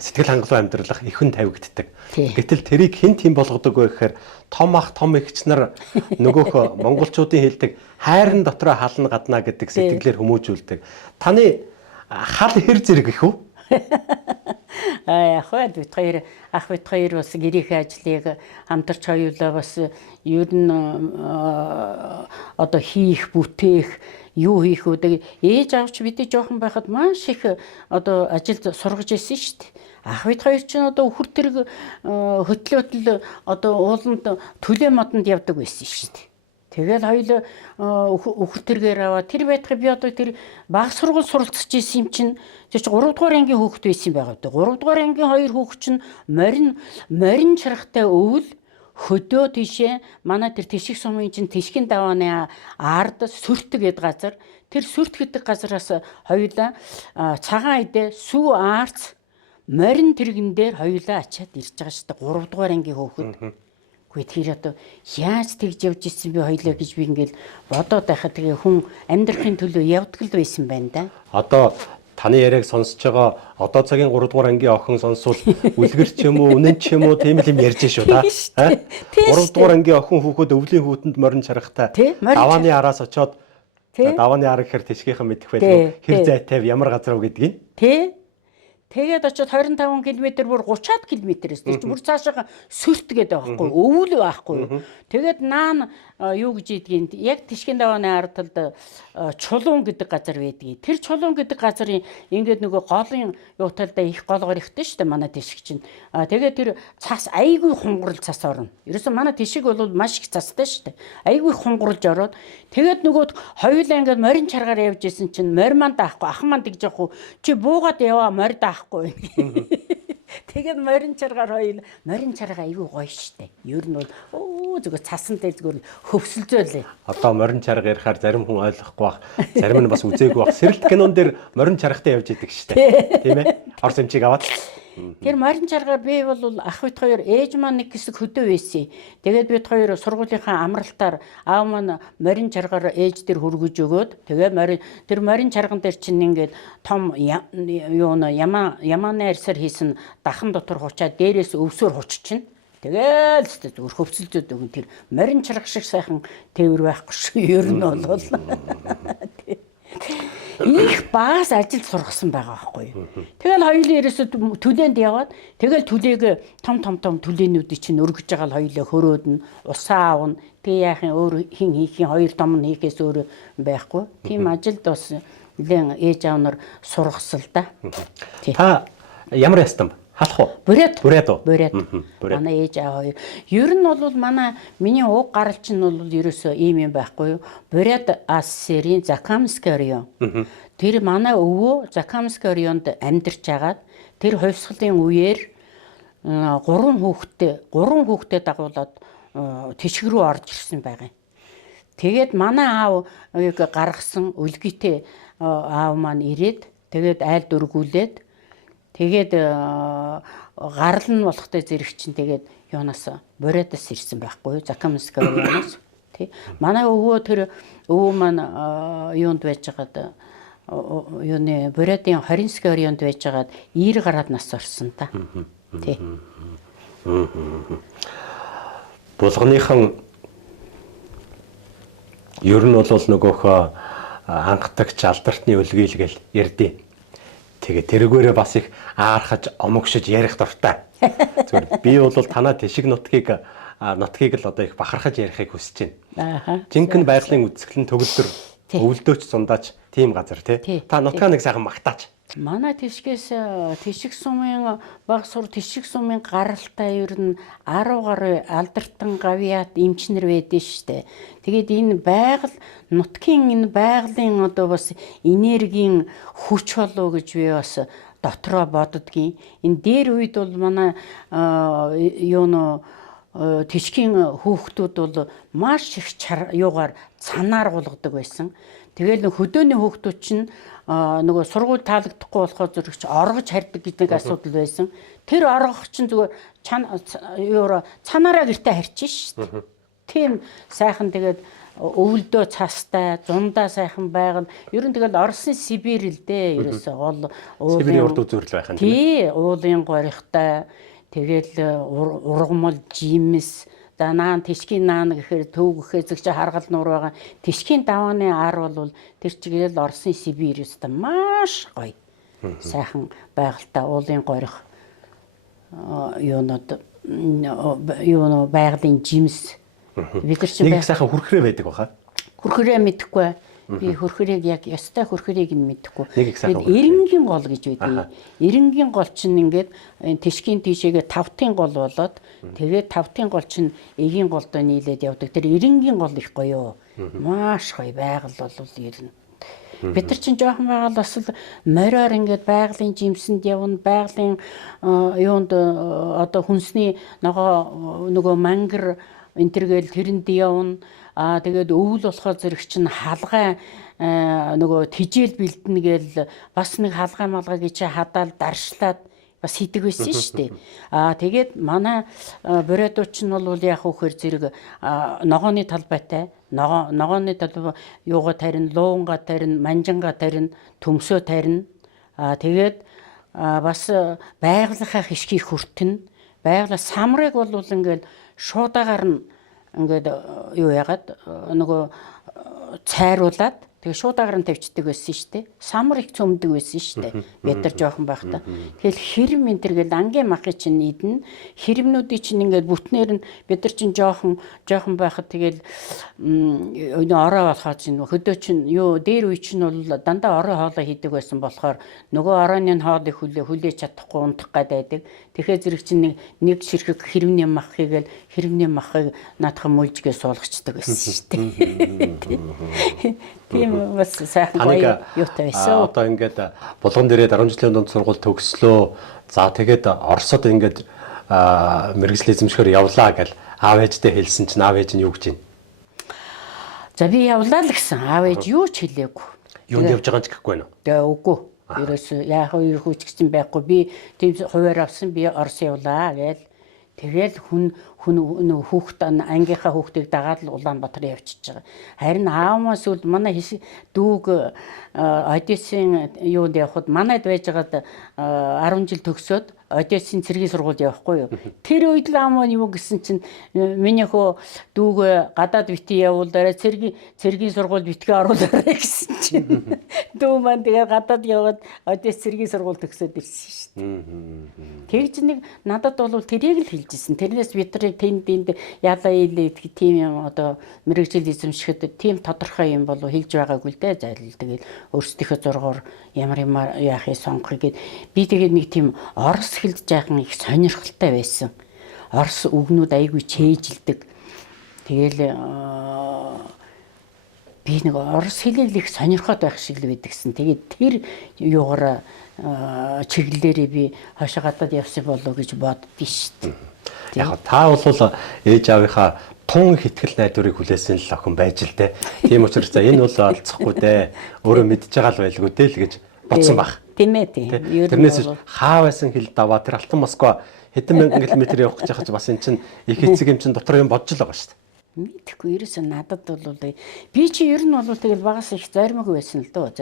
сэтгэл хангалуун амьдралах ихэн тавигддаг. Гэтэл тэрийг хэн тийм болгодог вэ гэхээр том ах том эгч нар нөгөөх монголчуудын хэлдэг хайрын дотроо хална гадна гэдэг сэтгэлээр хүмүүжүүлдэг. Таны хал хэр зэрэг их үү? Яг ах бит хоёр бас гэрийнхээ ажлыг хамтарч хоёулаа бас ер нь одоо хийх, бүтээх, юу хийх үү. Ээж аавч бидний жоохон байхад маш их одоо ажилд сургаж ирсэн шүү дээ. Ах бит хоёр ч одоо өхөр тэрэг хөтлөөтөл одоо ууланд төлөө модонд явдаг байсан шүү дээ. Тэгэл хоёул өхөр тэргээр аваад тэр байтгай би одоо тэр баг сургууль суралцж исэн юм чинь тэр 3 дугаар ангийн хүүхэд байсан байгаа гэдэг. 3 дугаар ангийн 2 хүүхэд чинь морин чаргатай өвөл хөдөө тишээ манай тэр тишиг сумын чинь тишгийн давааны ард сүртэг гэдэг газар тэр сүрт гэдэг газараас хоёулаа цагаан идэ сүү аарц морин тэрэгэн дээр хоёулаа ачаад ирж байгаа шүү дээ 3 дугаар ангийн хүүхэд. Тэр одоо яаж тэгж явж ирсэн би хоёлаа гэж би ингээл бодоод байхад тэгээ хүн амьдрахын төлөө явдаг л байсан байна да. Одоо таны яриаг сонсож байгаа одоо цагийн 3 дугаар ангийн охин сонсвол үлгэр ч юм уу үнэн ч юм уу тийм л юм ярьж шүү да. 3 дугаар ангийн охин хүүхэд өвлийн хүүтэнд морин чаргатай давааны араас очоод давааны ар гэхэр тишгийнхэн мэдэх байдаг. Хэр зайтай ямар газар вэ гэдгийг. Тэ. Тэгээд очиод 25 км бүр 30-аад км-с тэр чинь бүр цаашаа сүрт гэдэг байхгүй өвөл байхгүй. Тэгээд наан юу гэж ийдгийг яг тишгийн давааны ардталд чулуун гэдэг газар байдгийг. Тэр чулуун гэдэг газарын ингээд нөгөө голын юу талдаа их голгоор ихтэй шүү дээ манай тишг чинь. Тэгээд тэр цас айгүй хунгарлж цас орно. Ерөөсөө манай тишг бол маш их цастай шүү дээ. Айгүй хунгарлж ороод тэгээд нөгөө хоёулаа ингээд морин чаргаар явж исэн чинь морь маань даахгүй ах маань тэгж яахгүй чи буугаад яваа морь даахгүй. Тэгээд морин чаргаар хоёул морин чарга айгүй гоё штэ. Ер нь бол зүгээр цасан дээр зүгээр хөвсөлзөөлээ. Одоо морин чарга ярихаар зарим хүн ойлгохгүй бах, зарим нь бас үзээгүй бах. Сэрэлт кинон дээр морин чаргатай явж идэг штэ. Тийм ээ. Орс эмчиг аваад. Тэр морин чаргаар би бол ах бид хоёр ээж маань нэг хэсэг хөдөө байсан. Тэгээд бид хоёр сургуулийнхаа амралтаар аав маань морин чаргаар ээж дээр хөргөж өгөөд тэгээд тэр морин чарган дээр чинь ингээд том ямааны арьсаар хийсэн дахан дотор хучаад дээрээс өвсөөр хуччихна. Тэгэл зүгээр хөвцөлдөд өгөн тэр морин чарга шиг сайхан тээвэр байхгүй шүү. Ер нь бол их багаас ажил сургасан байгаа байхгүй юу. Тэгэл хоёулаа ерөөсө түлээнд яваад тэгэл түлээг том түлээнүүдийг чинь өргөж байгаа л хоёулаа хөрөөд нь усаа аавна. Тэгээ яахын өөр хин хийхийн хоёр том нь хийхээс өөр байхгүй. Тийм ажилд бас нэлээд ээж аав нар сургасан л да. Та ямар ястан халах уу? Бүрээд. Бүрээд. Манай ээж аав хоёр. Ер нь бол миний уг гарал чинь бол ерөөсөө ийм юм байхгүй юу. Бүрээд Ассерийн Закамский район. Тэр манай өвөө Закамский районд амьдарч агаад тэр хувьсгалын үеэр 3 хүүхдээ дагуулад тишг рүү орж ирсэн байгаа юм. Тэгээд манай аав гаргасан үлгийтэй аав маань ирээд тэгээд айл дөргүүлээд тэгээд гарал нь болохтой зэрэг чинь тэгээд юунаас Бориадаас ирсэн байхгүй юу? Закамский районоос. Тий. Манай өвөө маань юунд байж байгаад юуны Бориадын Хоринский районд байж байгаад Ир гараад нас орсон та. Тий. Булганыхан ер нь бол нөгөөхөө хангатагч алдартны үлгийлгээл ярдээ. Тэгээ тэргээрээ бас их аархаж омогшиж ярих дуртай. Зүгээр би бол танаа тишиг нутгийг л одоо их бахархаж ярихыг хүсэж байна. Жинхэнэ байгалийн үзэсгэлэн төгөлдөр өвлдөөч зундаач тийм газар тий. Та нутгаа нэг сайхан магтаач. Манай тишгээс тишиг сумын баг сур тишиг сумын гаралтай ер нь 10 гаруй алдартан гавьяат эмчнэр байдэн штэ. Тэгээд энэ байгаль нутгийн энэ байгалийн одоо бас энергийн хүч болов гэж би бас дотроо боддгийн. Энэ дээр үед бол манай тишгийн хүүхдүүд бол маш их юугаар цанаар гулгадаг байсан. Тэгэл хөдөөний хүүхдүүд чинь нөгөө сургууль таалагдахгүй болохоор зүрхч оргож харьдаг гэдэг асуудал байсан. Тэр оргох чинь зүгээр цанаараа гэртээ харьчих шүү дээ. Тийм сайхан тэгээд өвөлдөө цастай, зундаа сайхан байгаад ер нь тэгэл Оросын Сибирь л дээ. Ерөөсөө гол Сибирийн урд үзүүрл байх юм тий. Уулын горихтай тэгэл ургамал жимс наан тишгийн наан гэхээр төв гэхээр зэгч харгал нуур байгаа. Тишгийн давааны ар бол тэр чигээр л Оросын Сибирь өстө маш гоё. Сайхан байгальтай уулын горих байгалийн жимс. Бид нар чинь нэг сайхан хүрхрээ байдаг баха. Хүрхрээ мэдэхгүй. Би хүрхрээг яг ястай хүрхрээг нь мэдэхгүй. Тэгээд эренгийн гол гэж байдаг. Эренгийн гол чинь ингээд тишгийн тийшээгээ тавтын гол болоод тэгээд тавтын гол чинь эгийн голдоо нийлээд явдаг. Тэр эренгийн гол их гоё. Маш гоё байгаль бол ер нь. Бид нар чинь жоохон байгаль бас л мориор ингээд байгалийн жимсэнд явна, байгалийн юунд одоо хүнсний нөгөө мангар энтергээл тэрэнд явна. Тэгээд өвөл болохоор зэрэг чинь халгай нөгөө тижэл бэлдэнэ гээл бас нэг халгай малгай гэж хадаал даршлаад бас хийдэг байсан шүү дээ. Тэгээд манай Бориадууч нь бол яг хөөхөр зэрэг ногооны талбайтай ногооны талбай юугаа тарин, луунга тарин, манжанга тарин, төмсөө тарин. Тэгээд бас байгалийнхаа хишгийг хүртэн байгалаа самрыг бол ингээл шуудагаар нь ингээд юу яагаад нөгөө цайруулаад тэгээ шуудагаар нь тавьчихдаг байсан шүү дээ. Самар их цөмдөг байсан шүү дээ. Бид нар жоохон байхдаа. Тэгэл хэрэм энэ төр гэл ангийн махыг чинь идэн хэрэмнүүдийн чинь ингээд бүтнээр нь бид нар чинь жоохон байхад тэгэл ороо болохоо чинь хөдөө чинь юу дээр үе чинь бол дандаа ороо хоолой хийдэг байсан болохоор нөгөө орооны хоолыг хүлээж чадахгүй унтах гад байдаг. Тэгэхээр зэрэг чинь нэг ширхэг хэрэмний махыг наадхан мөлжгээ суулгачдаг байсан шүү дээ. Тийм Бас сайхан гоё юутай байсан. Одоо ингээд булган дээрээ 10 жилийн дунд сургууль төгслөө. За тэгээд Оросод ингээд мэрэгжил эзэмшгээр явлаа гэл аав ээжтэй хэлсэн чинь аав ээж нь юу гэж байна? За би явлаа л гэсэн. Аав ээж юу ч хэлээгүй. Юунд явж байгаа ч гэхгүй байна. Тэгээ үгүй. Ерөөсөө яах вэ юу ч гэсэн байхгүй. Би тийм хуваар авсан би Орос явлаа гээл. Тэгэл хүн хүүхд ангийнхаа хүүхдийг дагаад л Улаанбаатар явчихж байгаа. Харин аавмаас үл манай дүүг Одессын юунд явхад манайд байжгаад 10 жил төгсөөд Одессын цэргийн сургуульд явахгүй юу. Тэр үед л аамаа юу гэсэн чинь миний хөө дүүг гадаад битгий явуулаарай цэргийн сургуульд битгий оруулаарай гэсэн чинь дүү маань тэгээ гадаад яваад Одесс цэргийн сургууль төгсөөд ирсэн шүү дээ. Тэгж нэг надад бол тэрийг л хэлжсэн. Тэрнээс битрийг тэнд яалаа ийлээ тийм юм одоо мэрэгжил эзэмшихэд тийм тодорхой юм болов хэлж байгаагүй л дээ. Зайлал тэгэл өөрсдийнхөө зургаар ямар яахыг сонгохыг би тэгээд нэг тийм Орос хэлж жаахан их сонирхолтой байсан. Орос үгнүүд айгүй чэйжилдэг. Тэгэл би нэг Орос хэлийг их сонирхоод байх шиг л байдагсан. Тэгээд тэр юугаар чиглэлээрээ би хашаа гадаад явсан болов гэж боддөө шүү дээ. Яг та бол ээж аавынхаа тун хитгэл найдварыг хүлээсэн л охин байж л дээ. Тийм учраас за энэ бол олцохгүй дээ. Өөрөө мэдж байгаа л байлгүй дээ л гэж бодсон баг. Тийм ээ тийм. Тэрнээс хаа байсан хэл даваа тэр Алтан Москва хэдэн мянган километр явах гэж яхаж бас эн чинь их эцэг юм чинь дотор юм бодж л байгаа шүү дээ. Мэдхгүй ерөөсөө надад бол би чи ер нь бол тэгэл багаас их зоримог байсан л дөө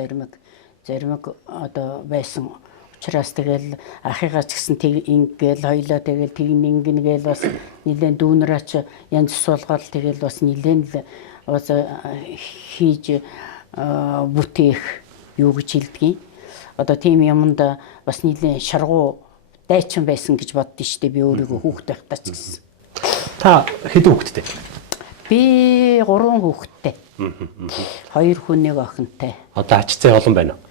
зоримог одоо байсан учраас тэгэл ахыгаа ч гэсэн тэг ингээл хоёлоо тэгэл тэг ингэнгээл бас нилээн дүүнраач янз суулгаад тэгэл бас нилээн л бас хийж бүтээх юу гэж хэлдгийг одоо тийм юмд бас нилээн шаргуу дайчин байсан гэж боддоо штэ би өөрийгөө хүүхэд байхдаа ч гэсэн. Та хэд хүүхэдтэй? Би 3 хүүхэдтэй. 2 хүн 1 охинтой. Одоо ач зээ олон байна уу?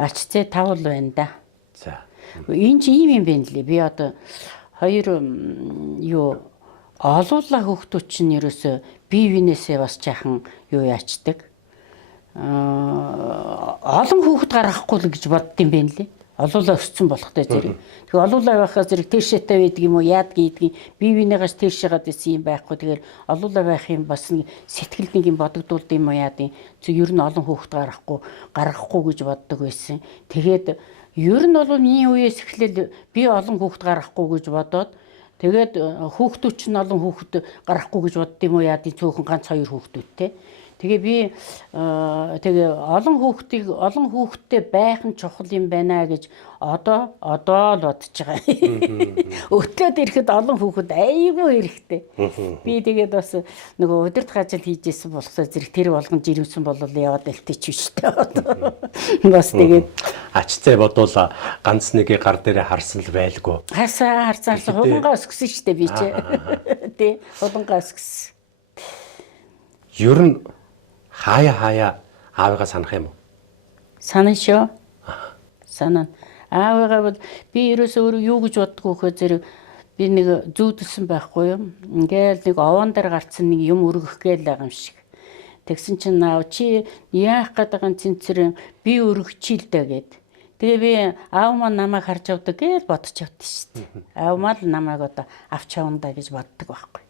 Ач зээ 5 л байна да. За. Энэ чи ийм юм байна лээ. Би одоо 2 юу олуулаа хүүхдүүд чинь ерөөсөө бие биенээсээ бас жаахан юу яачдаг. Олон хүүхэд гаргахгүй л гэж боддсон байна лээ. Олуулаа өссөн болохтой зэрэг. Тэгээ олуулаа байхаа зэрэг тэршээтэй байдаг юм уу яад гэдгийг бие биенээс тэршээгээд исэн юм байхгүй. Тэгэхээр олуулаа байх юм бас нэг сэтгэлд нэг юм бодогдуулд юм уу яад юм. Ер нь олон хүүхэд гаргахгүй гэж боддог байсан. Тэгээд ер нь бол миний үеэс эхлээл би олон хүүхэд гаргахгүй гэж бодоод тэгээд хүүхдүүд ч олон хүүхэд гаргахгүй гэж бодд юм уу яад цөөхөн ганц 2 хүүхдүүдтэй. Тэгээ би тэгээ олон хүүхэдтэй байх нь чухал юм байна гэж одоо л бодож байгаа. Өглөөд ирэхэд олон хүүхэд айгүй хэрэгтэй. Би тэгээд бас нөгөө удирдах ажил хийжсэн болохсоо зэрэг тэр болгон жирэмсэн болол яваад элтэж шүү дээ. Бас тэгээд ач зээ бодвол ганц нэг гар дээрээ харсан л байлгүй. Харсан хулангаа өсгсөн шүү дээ би чи. Тэ хулангаа өсгсөн. Ер нь хаяа аавыгаа санах юм уу? Санаа шүү. Санаа. Аавыгаа бол би ерөөсөө өөрөө юу гэж боддгоо хөө зэрэг би нэг зүүдэлсэн байхгүй юу? Ингээл нэг овоон дээр гарцсан нэг юм өргөх гээл байгаа юм шиг. Тэгсэн чинь аав чи яах гээд байгаа цэнцэр би өргөчил дээ гэд. Тэгээ би аав маань намайг харж авдаг гэж бодож явдсан шүү дээ. Аав маань намайг одоо авч явандаа гэж боддог байхгүй.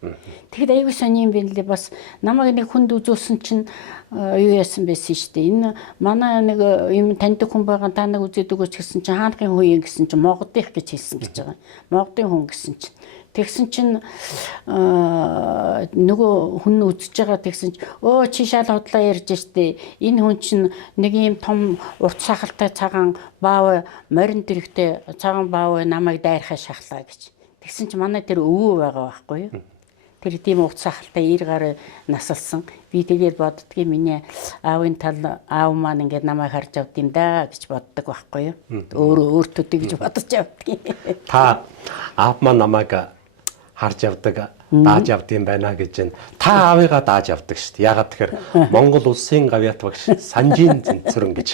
Тэгэхэд аягүй сони юм байна лээ бас намайг нэг хүнд үзүүлсэн чинь юу яасан байсан шүү дээ. Энэ манай нэг юм таньдаг хүн байгаа та нэг үзээд өгөөч гэсэн чинь хаанхын хүн юм гэсэн чинь Монголынх гэж хэлсэн гэж байгаа. Монголын хүн гэсэн чинь тэгсэн чинь нөгөө хүн үзэж байгаа тэгсэн чинь өө чи шал худлаа ярьж штэ энэ хүн чинь нэг юм том урт сахалтай цагаан баав морин дэрэгтэй цагаан баав намайг дайрахаа шахлаа гэж тэгсэн чинь манай тэр өвөө байгаа байхгүй юу тэр тийм урт сахалтай ир гар насалсан би тэгээд боддгийн миний аавын тал аав маань ингээд намайг харж авд юм да гэж боддог байхгүй юу өөртөө гэж бодож явдгийн та аав маань намайг харж явдаг, дааж явд юм байна гэж байна. Та аавыгаа дааж явдаг шүү дээ. Ягаад тэгэхээр Монгол улсын гавьяат багш Санжийн Цэнцүрэн гэж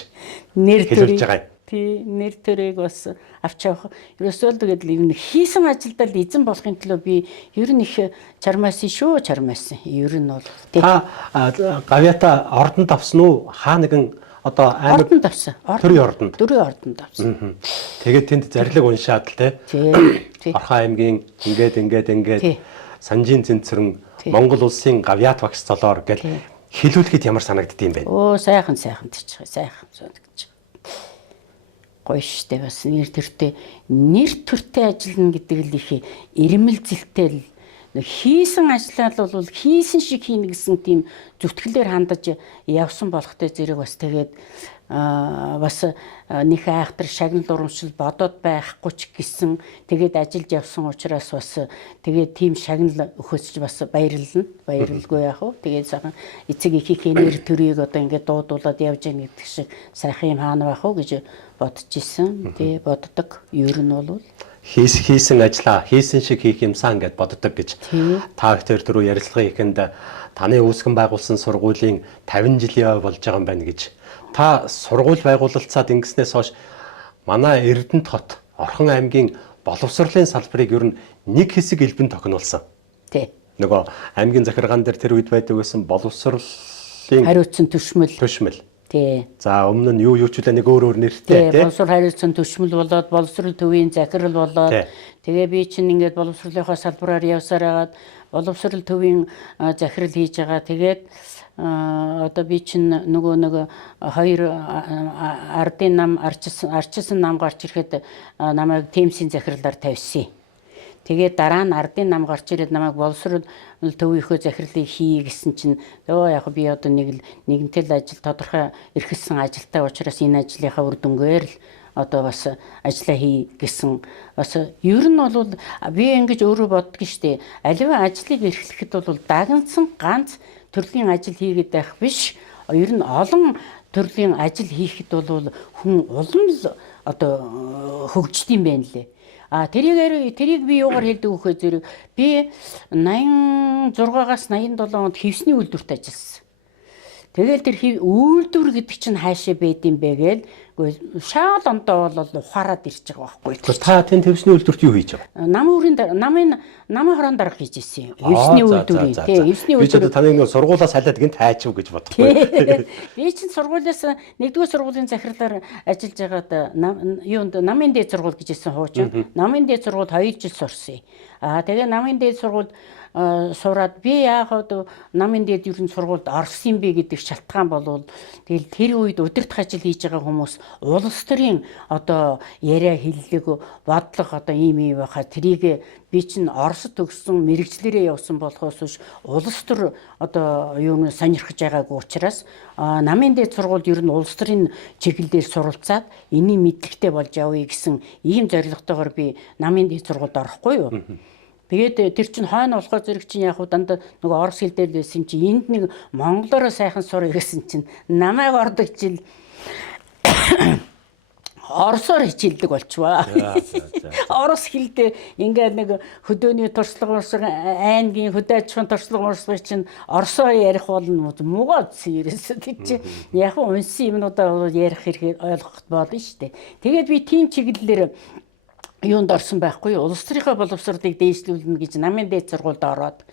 нэр хэлж байгаа юм. Тий, нэр төрийг бас авч явах. Ерөөсөө л тэгээд юм хийсэн ажилдаа л эзэн болохын төлөө би ер нь их чармаасан шүү, чармаасан. Ер нь бол та гавьяата ордонд авсан уу? Хаа нэгэн одоо аймаг Ордонд авсан. төрийн ордонд. Төрийн ордонд авсан. Тэгээд тэнд зарлиг уншаад л те. Тий. Орхон аймгийн ингээд Тий. Санжийн цэнцэрэн Монгол улсын гавьяат багш цолоор гэл хэлүүлэхэд ямар санагддığım бэ? Оо сайхан тийч сайхан санагдаж. Гоё штэ бас нэр төртэй ажиллана гэдэг л их ирмэлзэлтэй л хийсэн ажлаа бол хийсэн шиг хийнэ гэсэн тийм зүтгэлээр хандаж явсан болохтой зэрэг бас тэгээд бас нэг айхтар шагнал урамшил бодоод байхгүй ч гэсэн тэгээд ажиллаж явсан учраас бас тэгээд тийм шагнал өгөхөж бас баярлалгүй яах вэ тэгээд сайхан эцэг ихийнхээ нэр төрийг одоо ингээд дуудуулаад явж яах гэдэг шиг сайхан юм хаана байх вэ гэж бодож исэн. Тэгээд боддог. Ер нь бол хийсэн ажлаа хийсэн шиг хийх юмсан гэд боддог гэж та хоёр түрүү ярилцлагын ихэнд таны үүсгэн байгуулсан сургуулийн 50 жилийн болж байгаа юм байна гэж. Та сургууль байгуулалцаад ингэснээс хойш манай Эрдэнэт хот Орхон аймгийн боловсролын салбарыг ер нь нэг хэсэг элбэн тохинуулсан. тий. Нөгөө аймгийн захиргаан дээр тэр үед байдаг байсан боловсролын Хариуцсан төшмөл. Тий. За өмнө нь юу ч үлээ нэг өөр нэртэй тий. Боловсрол хариуцсан төшмөл болоод боловсрол төвийн захирал болоод тэгээ би чинь ингээд боловсролынхаа салбараар явсаар хагаад боловсрол төвийн захирал хийж байгаа. Тэгээд одоо би чинь нөгөө хоёр ардын нам арчилсан нам гарч ирэхэд намайг темсийн захирлаар тавьсан. Тэгээд дараа нь ардын нам гарч ирээд намайг боловсрол төвийнхөө захирлыг хий гэсэн чинь яг би одоо нэгэнтэй л ажил тодорхой эрхэлсэн ажилтай учраас энэ ажлынхаа үр дүнгээр л одоо бас ажиллаа хий гэсэн бас ер нь бол би ингэж өөрөө боддог штеп аливаа ажлыг эрхлэхэд бол дагнсан ганц төрлийн ажил хийгээд байх биш ер нь олон төрлийн ажил хийхэд бол хүн улам л одоо хөгждөг юм байна лээ. Тэрийг би юугаар хэлдэг вөхөө зэрэг би 86-аас 87 онд хевсний үйлдвэрт ажилласан. Тэгэл тэр үйлдвэр гэдэг чинь хаашаа байд юм бэ гээл шаал ондоо бол ухаарад ирж байгаа байхгүй. Та тэнд хевсний үйлдвэрт юу хийж байгаа? Намын хорон дарга хийж ирсэн. Хевсний үйлдвэрийн хевсний үйлдвэр. Би таныг нэг сургуулаас халиад гинт хайчив гэж бодохгүй. Би чинь сургуулиас нэгдүгээр сургуулийн захирлаар ажиллаж байгаад намын дээд сургууль гэж хэлсэн хуучин. Намын дээд сургууль 2 жил сурсан. Тэгээ намын дээд сургууль сураад би яагаад намын дээд ерөн сургуульд орсон бэ гэдэг шалтгаан болвол тэгэл тэр үед удирдах ажил хийж байгаа хүмүүс улс төрийн одоо яриа хэллэг бодлого одоо ийм байхаа тэрийг би чинь Оросд төгссөн мэрэгчлэрээ явсан болохоос биш улс төр одоо юу сонирхож байгаагүй учраас намын дээд сургуульд ер нь улс төрийн чиглэлээр суралцаад энийг мэдлэгтэй болж явъя гэсэн ийм зорилготойгоор би намын дээд сургуульд орохгүй юу. Тэгээд тэр чинь хойно болохоор зэрэг чинь яг дандаа нөгөө орос хэл дээр байсан чинь энд нэг монголоор сайхан сурах гэсэн чинь намайг ордог жил оросоор хичээлдэг болчихваа. Орос хэлдээ ингээд нэг хөдөөний туршлага аймгийн хөдөө аж ахуйн туршлага чинь оросоор ярих болно муугадсан ерөөсөө тийч яг унсан юмнуудаа ярих хэрэг ойлгох болно шүү дээ. Тэгээд би тийм чиглэлээр юунд орсон байхгүй улс төрийнхөө боловсролыг дээшлүүлнэ гэж намын дээд сургуульд ороод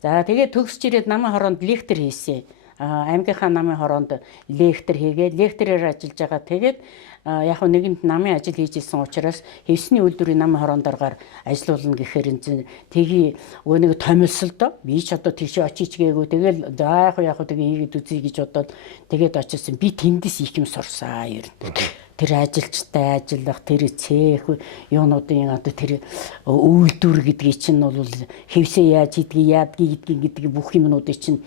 за тэгээд төгсч ирээд намын хороонд лектор хийсэн. Аймгийнхаа намын хороонд лектор хийгээд лекторээр ажиллаж байгаа. Тэгээд яг нэгэнд намын ажил хийж исэн учраас хевсний үйлдвэрийн намын хороонд даргаар ажиллуулна гэхээр тгий нэг томилсолдоо би ч одоо тийш очиж гээгүй тэгэл за яг тэгээ хийгээд үзье гэж бодоод тэгээд очсон би тэндээс их юм сурсаа ер нь. Тэр ажилчтай ажиллах, тэр цех юунуудын одоо тэр үйлдвэр гэдгийг чинь бол хевсээ яаж хийдгийг гэдэг бүх юмнуудыг чинь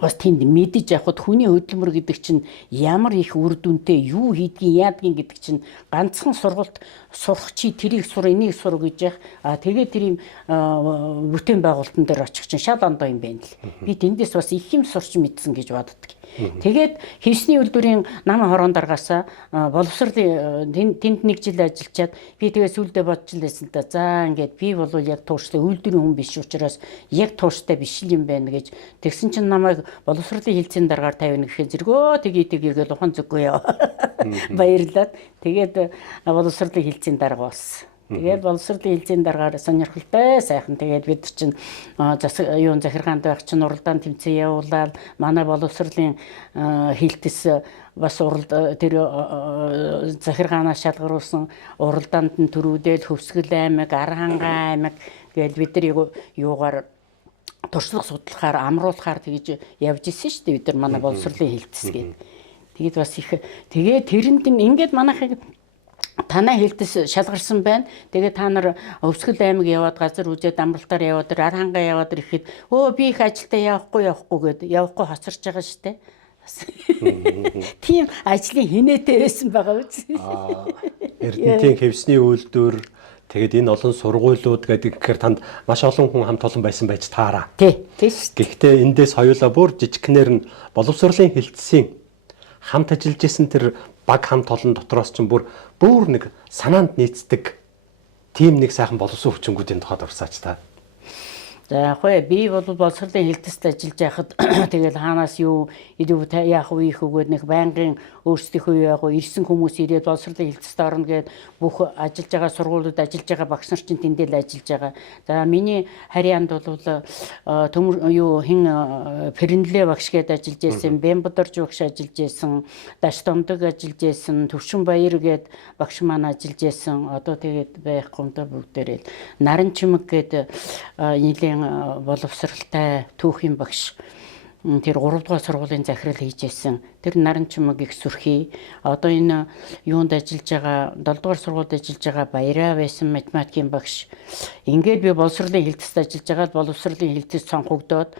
бас тэнд мэдэж явахад хүний хөдөлмөр гэдэг чинь ямар их үр дүнтэй юу хийдгийг яадгийг гэдэг чинь ганцхан сургалт сурах чи тэрийг сур энийг сур гэж яах тэгээд тэр юм бүтээн байгуулалтан дээр очих чинь шал ондоо юм байна л би тэндээс бас их юм сурч мэдсэн гэж боддог. Тэгээд хевсний үйлдвэрийн намын хорон даргаасаа боловсролын тэнд нэг жил ажиллачаад би тэгээд сүлдээ бодож лээсэн та за ингээд би бол яг тууштай үйлдвэрийн хүн биш учраас яг тууштай биш юм байна гэж тэгсэн чинь намайг боловсролын хилцээний даргаар тавина гэхээр зэрэгөө тгийгээд ухан зүггүй яа баярлаад тэгээд боловсролын хилцээний дарга болсон. Тэгээд боловсролын хилцээний дараагаар сонирхолтой сайхан тэгээд бид чинь юун захиргаанд байх чинь уралдаан тэмцээн явуулаад манай боловсролын хилтэс бас тэр захиргаанаас шалгаруулсан уралдаанд нь төрүүдэл Хөвсгөл аймаг, Архангай аймаг гээд бид нар юугаар туршлага судлахаар амруулахаар тэгж явж исэн шүү дээ бид нар манай боловсролын хилтэс гээд. Тэгээд бас их тэгээд тэрэнд ингээд манайхыг танаа хилтэс шалгарсан байна. Тэгээд та нар Өвсгөл аймаг яваад газар үзээд амралтаар яваад Архангай яваад ирэхэд өө би их ажилдаа явахгүй гээд явахгүй хоцорч байгаа шүү дээ. Тийм ажлын хинээтэй байсан байгаа үз. Эрдэнэтийн хэвсний үйлдвэр тэгээд энэ олон сургуулиуд гэдэг гэхээр танд маш олон хүн хамт олон байсан байж таараа. Тийм шүү. Гэхдээ эндээс хоёулаа бүр жижигхнэр нь боловсролын хилцээний хамт ажиллаж исэн тэр баг хамт олон дотроос ч бүр нэг санаанд нийцдэг тийм нэг сайхан боловсон хүчингүүдийн тухайд урсаач та. За яг хөө би бол боловсролын хилтэст ажиллаж байхад тэгэл хаанаас юу яах вэ их өгөөд нэг байнгын өөрсдийнхөө яг ирсэн хүмүүс ирээд боловсролын хилтэст орно гэд бүх ажиллаж байгаа сургуулиуд ажиллаж байгаа багш нар чинь тэндэл ажиллаж байгаа. За миний харьяанд бол Пэрэнлээ багш гээд ажиллаж байсан, Бямбодарж багш ажиллаж байсан, Даш Томдог ажиллаж байсан, Төвшин Баяр гээд багш маань ажиллаж байсан. Одоо тэгээд байхгүй юм да бүгдээрээ Наран Чимэг гээд нэлийн боловсралтай түүхийн багш тэр 3 дугаар сургуулийн захирал хийж байсан. Тэр Наран Чимэг их сүрхий. Одоо энэ юунд ажиллаж байгаа 7 дугаар сургуульд ажиллаж байгаа Баяраа байсан математикийн багш. Ингээд би боловсролын хилтэст ажиллаж байгаад боловсролын хилтэст цонхогдоод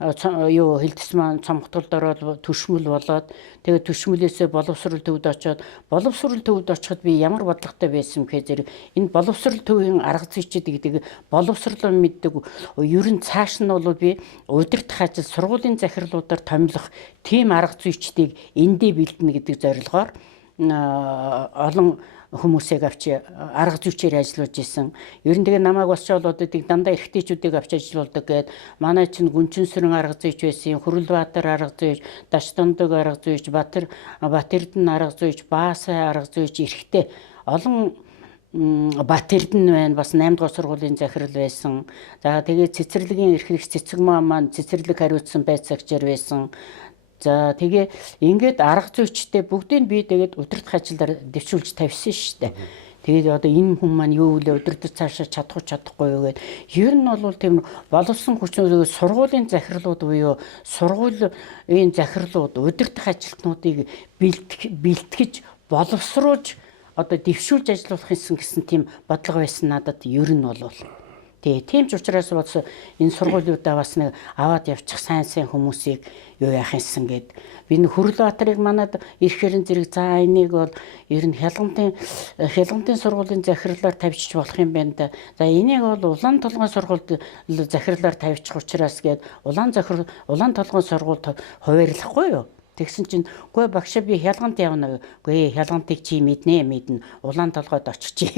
хилтэс маань цомгтолд ороод төшмөл болоод тэгээд төшмөлөөсөө боловсрол төвд очоод боловсрол төвд очиход би ямар бодлоготой байсан гэхээр энэ боловсрол төвийн арга зүйчид гэдэг боловсролоо мэддэг ер нь цааш нь бол би удирдах ажил сургуулийн захирлуудаар томилох тийм арга зүйчдийг эндээ бэлдэнэ гэдэг зорилгоор олон хүмүүсийг авч арга зүйчээр ажиллаж исэн. Ер нь тэгээ намайг бас ч бол одыг дандаа эрэгтэйчүүдийг авч ажиллаулдаг гээд манай чинь Гүнчинсүрэн арга зүйч байсан, Хүрэлбаатар арга зүйч, Дашдомдог арга зүйч, Батэрдэн арга зүйч, Баасай арга зүйч эрэгтэй олон Батэрдэн байна, бас 8 дугаар сургуулийн захирал байсан. За тэгээ цэцэрлэгийн эрхлэгч Цэцэгмаа маань цэцэрлэг хариуцсан байцаагчаар байсан. За тэгээ ингээд арга зүйчтэй бүгдийг би тэгээд удирдах ажилдаар дэвшүүлж тавьсан шүү дээ. Тэгээд одоо энэ хүн маань юу вэ удирдах цаашаа чадахгүй юу гэд. Ер нь бол тийм боловсон хүчнүүд сургуулийн захирлууд буюу сургуулийн захирлууд удирдах ажилтнуудыг бэлтгэж боловсруулж одоо дэвшүүлж ажиллах гэсэн тийм бодлого байсан надад ер нь бол. Тийм ч учраас бас энэ сургуулиудаа бас нэг аваад явчих сайн хүмүүсийг юу яах юмсан гэд. Би нэг Хүрэлбаатарыг манад ирэхэрэн зэрэг за энийг бол ер нь хялгантын сургуулийн захирлаар тавьчих болох юм байна да. За энийг бол улаан толгойн сургуульд захирлаар тавьчих учраас гэд улаан толгойн сургуульд хуваарлахгүй юу? Тэгсэн чинь үгүй багшаа би хялгант явна. Үгүй хялгантыг чи мэднэ. Улаан толгойд очиж.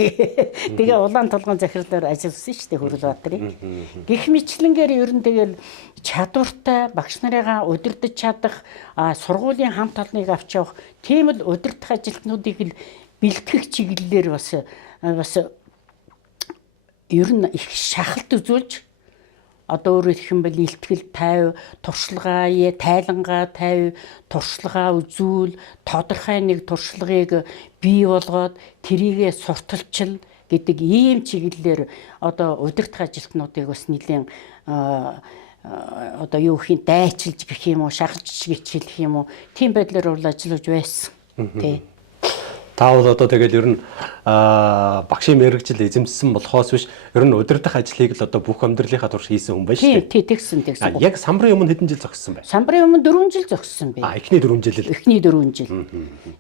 Тэгээ улаан толгойн захирлаар ажилласан шүү дээ Хүрэлбаатарыг. Гэх мэтлэнгээр ер нь тэгэл чадвартай багш нарыгаа удирдах чадах сургуулийн хамт олныг авч явах тийм л удирдах ажилтнуудыг л бэлтгэх чиглэлээр бас ер нь их шахалт үзүүлж одоо өөрөөр хэлэх юм бол илтгэл 50, туршлагаа тайлангаа 50, туршлагаа үзүүл, тодорхой нэг туршлагыг бий болгоод тэрийгэ сурталчил гэдэг ийм чиглэлээр одоо удирдах ажилтнуудыг бас нэлийн одоо юу гэх юм дайчилж гэх юм уу, шахалж гिचэлэх юм уу, тийм байдлаар бол ажиллаж байсан. Тий. Та бол одоо тэгэл ер нь багшийн мэрэгжил эзэмссэн болохоос биш ер нь удирдах ажлыг л одоо бүх амьдралынхаа турш хийсэн хүн байна шүү дээ. Тий, тэгсэн. Яг самбарын өмнө хэдэн жил зогссон бэ? Самбарын өмнө 4 жил зогссон бэ. Эхний 4 жил л. Эхний 4 жил.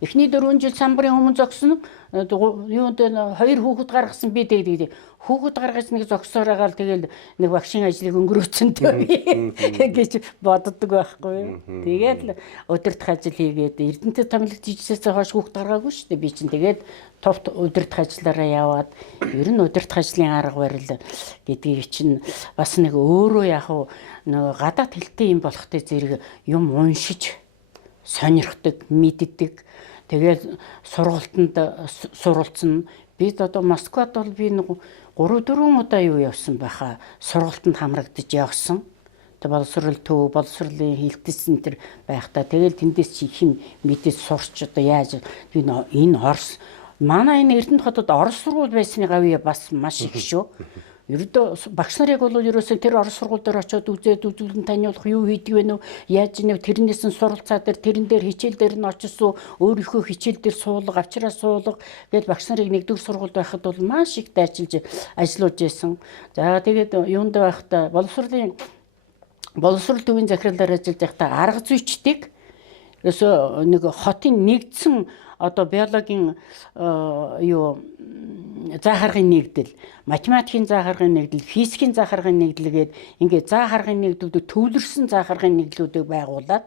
Эхний 4 жил самбарын өмнө зогсон. Юунд 2 хүүхэд гаргасан би тэгээд хүүхэд гаргаж нэг зогсоор байгаа л тэгэл нэг багшийн ажлыг өнгөрөөцөн гэж боддог байхгүй. Тэгээд л удирдах ажил хийгээд Эрдэнэт томилогч жижигсээс хойш хүүхэд гаргаагүй шүү дээ. Би чинь тэгээд товт удирдах ажиллаараа яваад ер нь удирдах ажлын арга барил гэдгийг чинь бас нэг өөрөө яг нэг гадаад хэлтэй юм болохтой зэрэг юм уншиж сонирхдаг, мэддэг. Тэгээд сургалтанд суралцсан. Бид одоо Москвад бол би нэг 3-4 удаа юу явсан байхаа. Сургалтанд хамрагдаж явсан. Тэг боловсрол төв, боловсролын хилтэс центр байхдаа тэгэл тэндээс чи их юм мэдээж сурч одоо яаж би энэ Орос манай энэ Эрдэнэт хотод Орос сургууль байсны гавья бас маш их шүү. Ердөө багш нарыг бол ерөөсөө тэр Орос сургууль дээр очиод үзээд үзүүлэн таниулах юу хийдэг вэ нөө яаж нэг тэрнээс нь суралцаа дээр тэрэн дээр хичээл дээр нь очсон өөрийнхөө хичээл дээр суулга авчраа суулга гэж багш нарыг нэгдүгээр сургууль байхад бол маш их дайчилж ажиллаж байсан. За тэгээд юунд байхдаа боловсрол төвийн захирлаар ажиллаж байхдаа арга зүйчдийг ерөөсөө нэг хотын нэгдсэн одоо биологийн заа харгын нэгдэл, математикийн заа харгын нэгдэл, физикийн заа харгын нэгдэлгээд ингээд заа харгын нэгдлүүд төвлөрсөн заа харгын нэгдлүүдийг байгуулад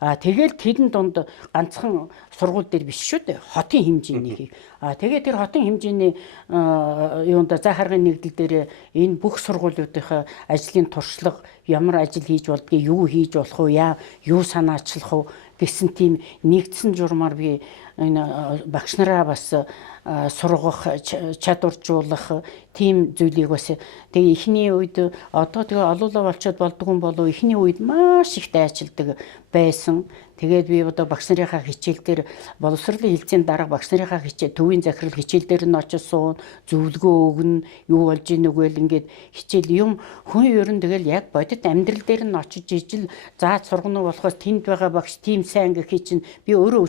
тэгэл тэдэн донд ганцхан сургууль дээр биш шүү дээ. Хотын хэмжээний. Тэгээд тэр хотын хэмжээний юунда заа харгын нэгдэл дээр энэ бүх сургуулиудынхаа ажлын туршлага ямар ажил хийж болдгийг, юу хийж болох вэ, юу санаачлах вэ гэсэн тийм нэгдсэн журмаар би энэ багш нараа бас сургах, чадваржуулах тийм зүйлийг бас тэгээ эхний үед одоо тэгээ олоолаа болчиход болдгоо болов эхний үед маш их дайчилдаг байсан. Тэгээд би одоо багш нарынхаа хичээл дээр боловсролын хилцээний дарга багш нарынхаа хичээл төвийн захирал хичээл дээр нь очиж суун зөвлөгөө өгнө юу болж ийнүг вэ ингээд хичээл юм хүн ер нь тэгэл яг бодит амьдрал дээр нь очиж ижил зааж сургана болохоос тэнд байгаа багш тийм сайн гэхий чинь би өөрөө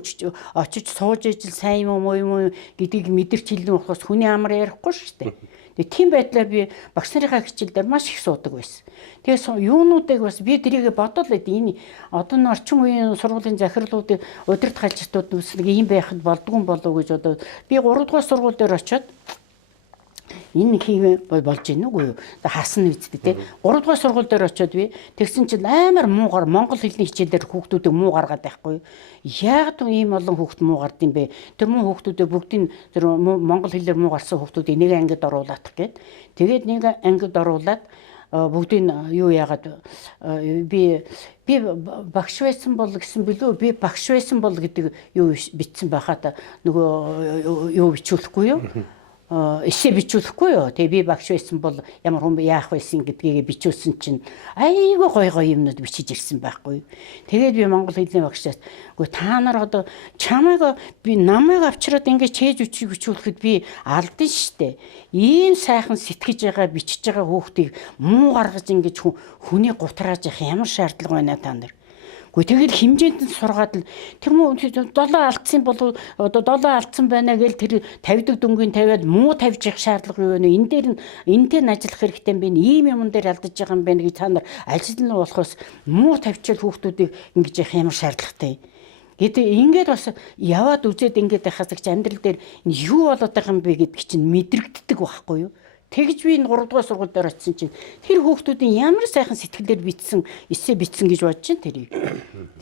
очиж сууж ижил сайн юм уу гэдгийг мэдэрч хэлнэ болохоос хүний амар ярихгүй шүү дээ. Тэгээ тийм байдлаар би багш нарынхаа хичээл дээр маш их суудаг байсан. Тэгээ юунуудыг бас би тэрийг бодоод байд энэ одоо н орчин үеийн сургуулийн захирлуудын удирдах ажилтнууд нэг юм байхад болдгоо болов гэж одоо би 3 дугаар сургууль дээр очиод энэ хийвэ болж гин үгүй юу хаасна үсттэй тий 3 дугаар сургууль дээр очиод би тэгсэн чинь амар муугар монгол хэлний хичээлээр хүүхдүүдийг муу гаргаад байхгүй яг түн ийм олон хүүхд муу гард юм бэ тэр муу хүүхдүүдээ бүгдийн тэр монгол хэлээр муу гарсан хүүхдүүдийг нэг ангид оруулах гээд тэгээд нэг ангид оруулаад бүгдийг юу яагаад би багш байсан бол гэсэн билүү би багш байсан бол гэдэг юу бичсэн байхад нөгөө юу бичүүлэхгүй юу эссе бичүүлэхгүй юу. Тэгээ би багш байсан бол ямар хүн яах байсан гэдгийг бичүүлсэн чинь айгүй гой юмнууд бичиж ирсэн байхгүй. Тэгээд би монгол хэлний багшаас үгүй та нар одоо чамайг би намайг авчираад ингэж чээж бичүүлэхэд би алдсан штэ. Ийм сайхан сэтгэж байгаа бичиж байгаа хүүхдийг муу гаргаж ингэж хүний гутрааж явах ямар шаардлага байна та нар. Гэхдээ тэгэл хэмжээнд нь сургаад л тэр муу 7 алдсан бол одоо 7 алдсан байна гэж тэр 50 дөнгөний 50-аад муу тавьж явах шаардлага юу вэ? Энэ дээр нь энтэй нь ажиллах хэрэгтэй юм байна. Ийм юм дээр алдаж байгаа юм байна гэж та нар ажиллана болохоос муу тавьчил хүүхдүүдийг ингэж явах ямар шаардлагатай. Гэдэг ингээд бас яваад үзээд ингээд байхаас ч амьдрал дээр юу болоод байгаа юм бэ гэдгийг чинь мэдрэгддэг байхгүй юу? Тэгж би энэ 3 дугаар сургууль дээр очисон чинь тэр хүүхдүүдийн ямар сайхан сэтгэлээр бичсэн эссе бичсэн гэж бодож чинь тэрийг.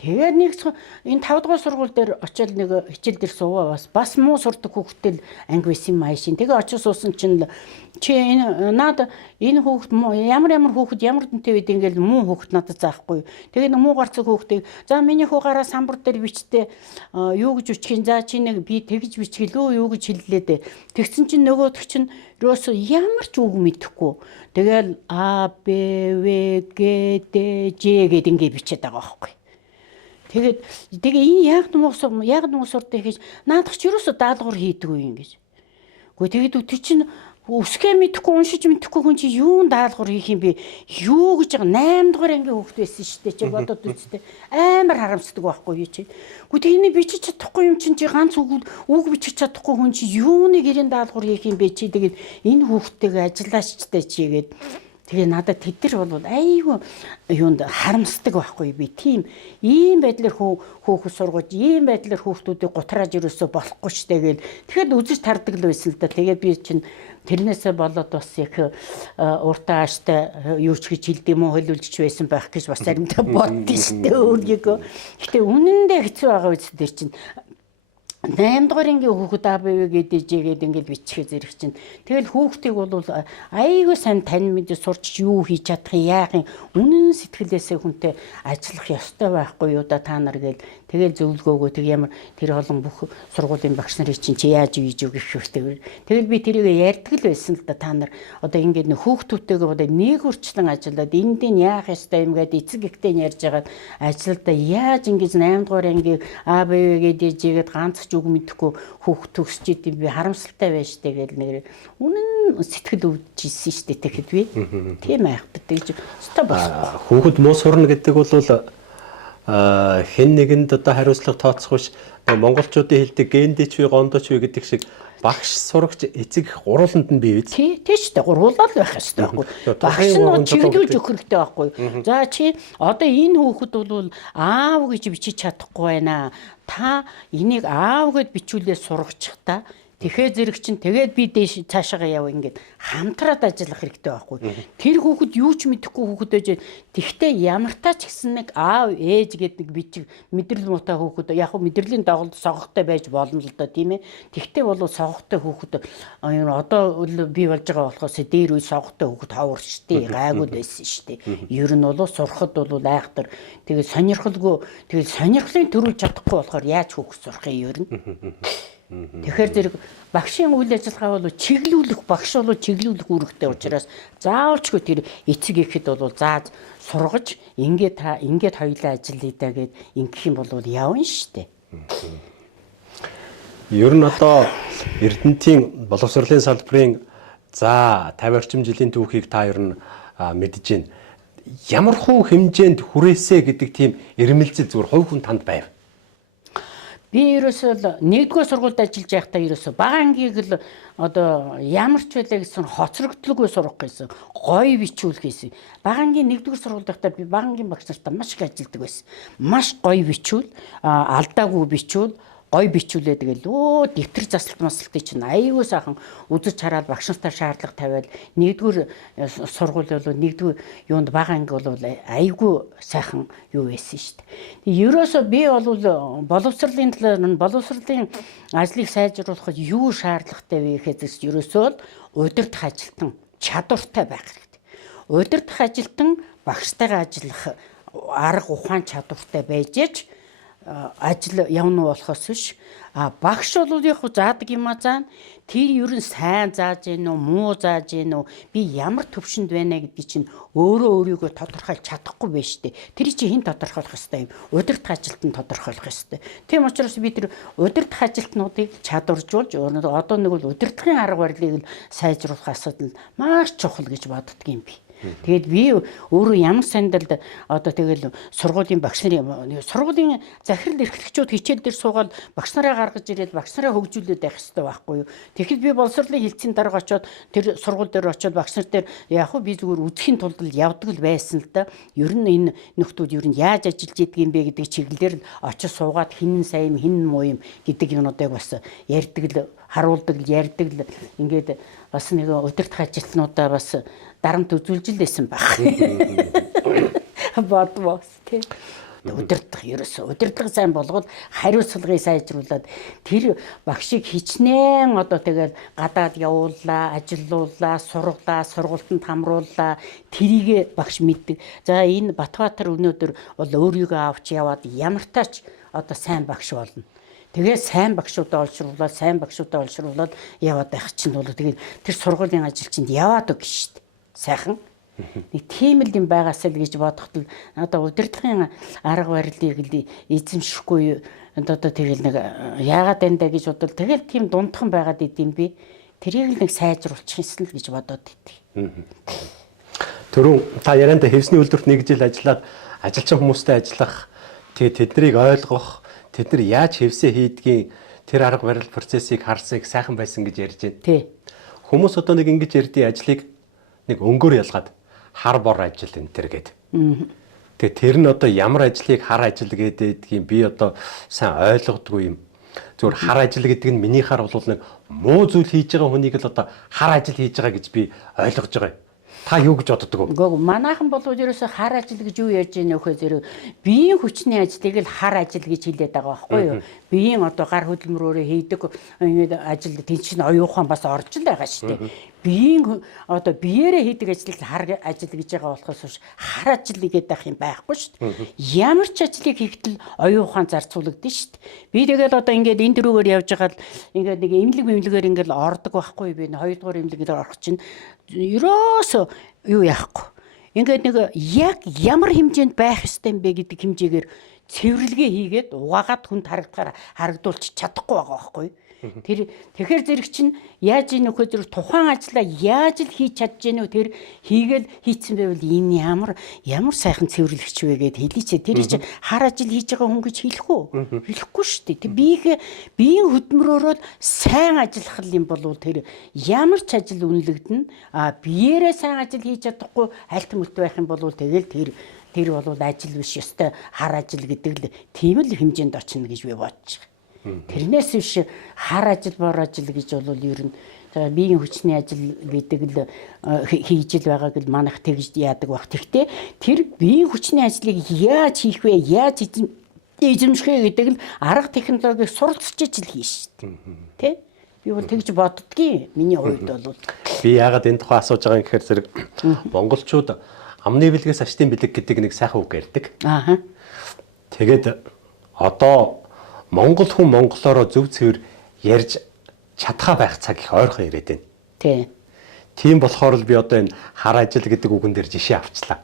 Тэгээд нэг энэ 5 дугаар сургууль дээр очиод нэг хичээл дээр суугаа бас муу сурдаг хүүхдтэй анги байсан юм аашин. Тэгээ очиж суусан чинь чи энэ наад энэ хүүхд ямар хүүхд ямар дүнтэй үед ингээл муу хүүхд надад заахгүй. Тэгээд муу гарцаг хүүхдийг за миний хүү гараа самбар дээр бичтээ юу гэж бичих юм за чи нэг би тэгж бичгэлөө юу гэж хэллээ дээ. Тэгсэн чинь нөгөөдөг чинь Росо ямар ч үг мэдэхгүй. Тэгэл А, Б, В, Г, Д, Ж гэд ингэ бичээд байгаа байхгүй. Тэгээ энэ яг нуус сурдаг гэж наадах ч ерөөсө даалгавар хийдэггүй юм гэж. Гэхдээ тэгээд үтер чинь өсгөө мэдэхгүй уншиж мэдэхгүй хүн чи юун даалгавар хийх юм бэ? Юу гэж байгаа 8 дугаар ангийн хүүхд байсан шүү дээ. Чи бодоод үзтээ. Амар харамсдаг байхгүй юу чи. Гэхдээ энэ бичиж чадахгүй юм чинь чи ганц үг бичих чадахгүй хүн чи юуны гэрийн даалгавар хийх юм бэ чи тэгээд энэ хүүхдтэйгээ ажиллаачтай чигээд тэгээ надад тэд нар бол айгүй юунд харамсдаг байхгүй би тийм ийм байдлаар хөөхөс сургаж ийм байдлаар хүүхдүүдийг гутрааж ерөөсөө болохгүй штэ гээл тэгэхэд үзэж тардаг л байсан л да тэгээд би чинь тэрнээсээ болоод бас их уртаа ааштай юу ч гэж хэлдэм үү хэлүүлж байсан байх гэж бас заримдаа боддоо штэ өөрийгөө гэтээ үнэндээ хэцүү байгаа үст дээр чинь 8 дугаар ангийн хүүхэд АБВ гэдэг ингээд бичихээ зэрэг чинь. Тэгэл хүүхдийг бол айгүй сайн тань мэдээ сурч юу хийж чадах яах юм үнэн сэтгэлээсээ хүнтэй ажиллах ёстой байхгүй юу да та нар гээл Тэгэл зөвлөгөөгөө тэг ямар тэр олон бүх сургуулийн багш нарын чинь чи яаж үйж өг гэх хэрэгтэй. Тэгэл би тэрийг ярьдаг л байсан л да. Та нар одоо ингээд хүүхдүүдтэйгээ одоо нэг хүрчлэн ажиллаад энд нь яах ёстой юм гээд эцэг ихтэй ярьж байгаад ажилдаа яаж ингэж 8 дугаар ангийн А Б В гээд ээжгээд ганц ч үг мэдэхгүй хүүхд төгсч идэв би харамсалтай байж тэгэл нэр үнэн сэтгэл өвдөжсэн шүү дээ тэгэхэд би тийм айхдаг тэгж өстой болсон. Хүүхэд муу сурна гэдэг бол хэн нэгэнд одоо хариуцлага тооцох биш монголчуудын хэлдэг гендич вэ гондоч вэ гэдэг шиг багш сурагч эцэг их гурууланд нь бий биз? Тий ч дээ гурвуулаад байх хэрэгтэй байхгүй. Багш нь чиглүүлж өгөх хэрэгтэй байхгүй. За чи одоо энэ хүүхэд бол аав гэж бичиж чадахгүй байна. Та энийг аав гэд бичүүлээ сургачих та. Тэгэхээ зэрэг чинь тэгээд би дээш цаашаага яв ингээд хамтраад ажиллах хэрэгтэй байхгүй. Тэр хүүхэд юу ч мэдэхгүй хүүхэд байж тэгтээ ямар таа ч гэсэн нэг аав ээж гэдэг нэг бичиг мэдрэл муутай хүүхэд яг хөө мэдрэлийн доголд согогтой байж болно л да тийм ээ. Тэгтээ бол согогтой хүүхэд одоо би болж байгаа болохоос дээр үе согогтой хүүхэд ховор штэ гайгүй байсан штэ. Ер нь бол сурахад бол айхтар тэгээд сонирхолгүй тэгээд сонирхлыг төрүүлж чадахгүй болохоор яаж хүүхэд сурах юм ер нь. Тэгэхээр зэрэг багшийн үйл ажиллагаа бол чиглүүлэх багш бол чиглүүлэх үүрэгтэй учраас заавалчгүй тэр эцэг ихэд бол зааж сургаж ингээд хоёулаа ажиллая даа гэд ингэх юм бол явна штэ. Ер нь одоо Эрдэнэтийн боловсролын салбарын за 50 орчим жилийн түүхийг та ер нь мэдж байна. Ямар хуу хэмжээнд хүрээсэ гэдэг тийм эрмэлзэл зүгээр хувь хүн танд байв. Би ерөөсөө нэгдүгээр сургуульд ажиллаж байхдаа ерөөсөө бага ангийг л одоо ямар ч байлаа гэсэн хоцрогдлоггүй сурах гэсэн гоё бичүүлэх гэсэн. Бага ангийн нэгдүгээр сургуульд байхдаа би бага ангийн багш нартай маш их ажилладаг байсан. Маш гоё бичүүл, алдаагүй бичүүл, гоё бичүүлээ тэгэл дэвтэр засалт масалтыг чинь аяйгуу сайхан үзэж хараад багш нартай шаардлага тавиад нэгдүгээр сургууль бол нэгдүгээр юунд бага анги бол аяйгуу сайхан юу байсан шүү дээ. Ерөөсөө би бол боловсролын талаар нь боловсролын ажлыг сайжруулахад юу шаардлагатай вэ гэхээс ерөөсөө удирдах ажилтан чадвартай байх хэрэгтэй. Удирдах ажилтан багштайгаа ажиллах арга ухаан чадвартай байж ажил явна болохоос биш багш бол яг заадаг юм заана тэр ер нь сайн зааж гэнэ үү муу зааж гэнэ үү би ямар төвшөнд байна гэдгийг чинь өөрийгөө тодорхойлж чадахгүй байна штэ тэр чинь хэн тодорхойлох ёстой юм удирдах ажилтан тодорхойлох ёстой тийм учраас би тэр удирдах ажилтнуудыг чадваржуулж одоо нэг бол удирдлагын арга барилыг сайжруулах асуудал маш чухал гэж боддог юм би. Тэгээд би өөрөө ямар сандалд одоо тэгэл сургуулийн багш нарын сургуулийн захирал эрхлэгчүүд хичээл дээр суугаад багш нараа гаргаж ирээд багш нараа хөгжүүлээд байх хэрэгтэй байхгүй юу. Тэгэхэд би боловсролын хэлтсийн дарга очоод тэр сургууль дээр очоод багш нар дээр яг хөө би зүгээр үзэхийн тулд л явдаг л байсан л да. Ер нь энэ нөхдүүд ер нь яаж ажиллаж идэг юм бэ гэдэг чиглэлээр л очиж суугаад хин сайн хин муу юм гэдэг юмнуудыг бас ярьдаг л харуулдаг л ярьдаг л ингээд бас нэг удирдах ажилтнуудаа бас дарамт үзүүлж л байсан баг. Бодвол тийм. Удирдах ерөөсөө удирдлага сайн болгоод хариуцлагыг сайжруулад тэр багшийг хичнээн одоо тэгэл гадаад явууллаа, ажилууллаа, сургалаа, сургалтанд хамрууллаа. Тэрийг багш мэддэг. За энэ Батбаатар өнөөдөр бол өөрийгөө авч яваад ямар тач одоо сайн багш болно. Тэгээд сайн багшуудаа олшруулаад яваад байх чинь бол тэгээд тэр сургуулийн ажилчинд яваад өг шүү дээ. Сайхан. Нэг тийм л юм байгаасаа л гэж бодоход л одоо удирдлагын арга барилыг л эзэмшихгүй одоо тэгэл нэг яагаад энэ гэж бодвол тэгэл тийм дундхан байгаад идэм би. Тэрийг л нэг сайжруулчих юмсан л гэж бодоод идэв. Түрүүн та ярианда хэвсний үйлдвэрт 1 жил ажиллаад ажилчин хүмүүстэй ажиллах тэгээд тэднийг ойлгох тэд нар яаж хэвсээ хийдгийг тэр арга барил процессыг харсыг сайхан байсан гэж ярьж байна. Тий. Хүмүүс одоо нэг ингэж ярьдیں۔ Ажлыг нэг өнгөөр ялгаад хар бор ажил энэ төр гээд. Тэгээ тэр нь одоо ямар ажлыг хар ажил гэдэг юм би одоо сайн ойлгодгүй юм. Зүгээр хар ажил гэдэг нь миний хар бол нэг муу зүйл хийж байгаа хүнийг л одоо хар ажил хийж байгаа гэж би ойлгож байгаа юм. Та юу гэж боддог вэ? Гэхдээ манайхан бол ерөөсөө хар ажил гэж юу ярьж байгаа нөхөө зэрэг биеийн хүчний ажлыг л хар ажил гэж хэлээд байгаа байхгүй юу? Биеийн одоо гар хөдөлмөрөөрөө хийдэг ажил тийм чинь оюухан бас орж л байгаа шүү дээ. биеийн одоо биеэрээ хийдэг ажлыг хар ажил гэж байгаа болохоос биш хар ажил хийгээд байх юм байхгүй шүү дээ. Ямар ч ажлыг хийхдээ оюун ухаан зарцуулагдана шүү дээ. Би тэгэл одоо ингээд энэ дөрөвөөр явж байгаа л ингээд нэг имлэг ингээд ордог байхгүй би 2 дугаар имлэгээр орох чинь ерөөсөө юу яахгүй. Ингээд нэг яг ямар хэмжээнд байх ёстой юм бэ гэдэг хэмжээгээр цэвэрлэгээ хийгээд угаагаад хүнд харагдуулж чадахгүй байгаа байхгүй. Тэгэхээр зэрэг чинь яаж ийм нөхөө зэрэг тухайн ажлаа яаж л хийж чадж гэнэ үү тэр хийгээл хийцэн байвал энэ ямар сайхан цэвэрлэгч вэ гэд хэлээч. Тэр чинь хар ажил хийж байгаа хүн гэж хэлэх үү? Хэлэхгүй шүү дээ. Тэг биеийн хөдөлмөрөөрөө сайн ажиллах юм бол тэр ямар ч ажил үнэлэгдэнэ. Биеэрээ сайн ажил хийж чадахгүй альт мөлт байх юм бол тэгэл тэр бол ажил биш ёстой хар ажил гэдэг л тийм л хэмжээнд очно гэж би бодож байгаа. Тэрнээс биш хар ажил бор ажил гэж бол ер нь биеийн хүчний ажил гэдэг л хийж л байгааг л манайх тэгж яадаг баг. Тэгтээ тэр биеийн хүчний ажлыг яаж хийх вэ? Яаж эзэмших вэ гэдэг л арга технологиг суралцж ижил хийн шүү дээ. Тэ? Би бол тэгж боддгийн. Миний хувьд бол би яагаад энэ тухай асууж байгаа юм гэхээр зэрэг монголчууд амны бэлгээс аштын бэлэг гэдэг нэг сайхан үг ярьдаг. Тэгээд одоо монгол хүн монголоороо зөв цэвэр ярьж чадхаа байх цаг их ойрхон ирээд байна. Тийм болохоор л би одоо энэ хар ажил гэдэг үгэн дээр жишээ авчлаа.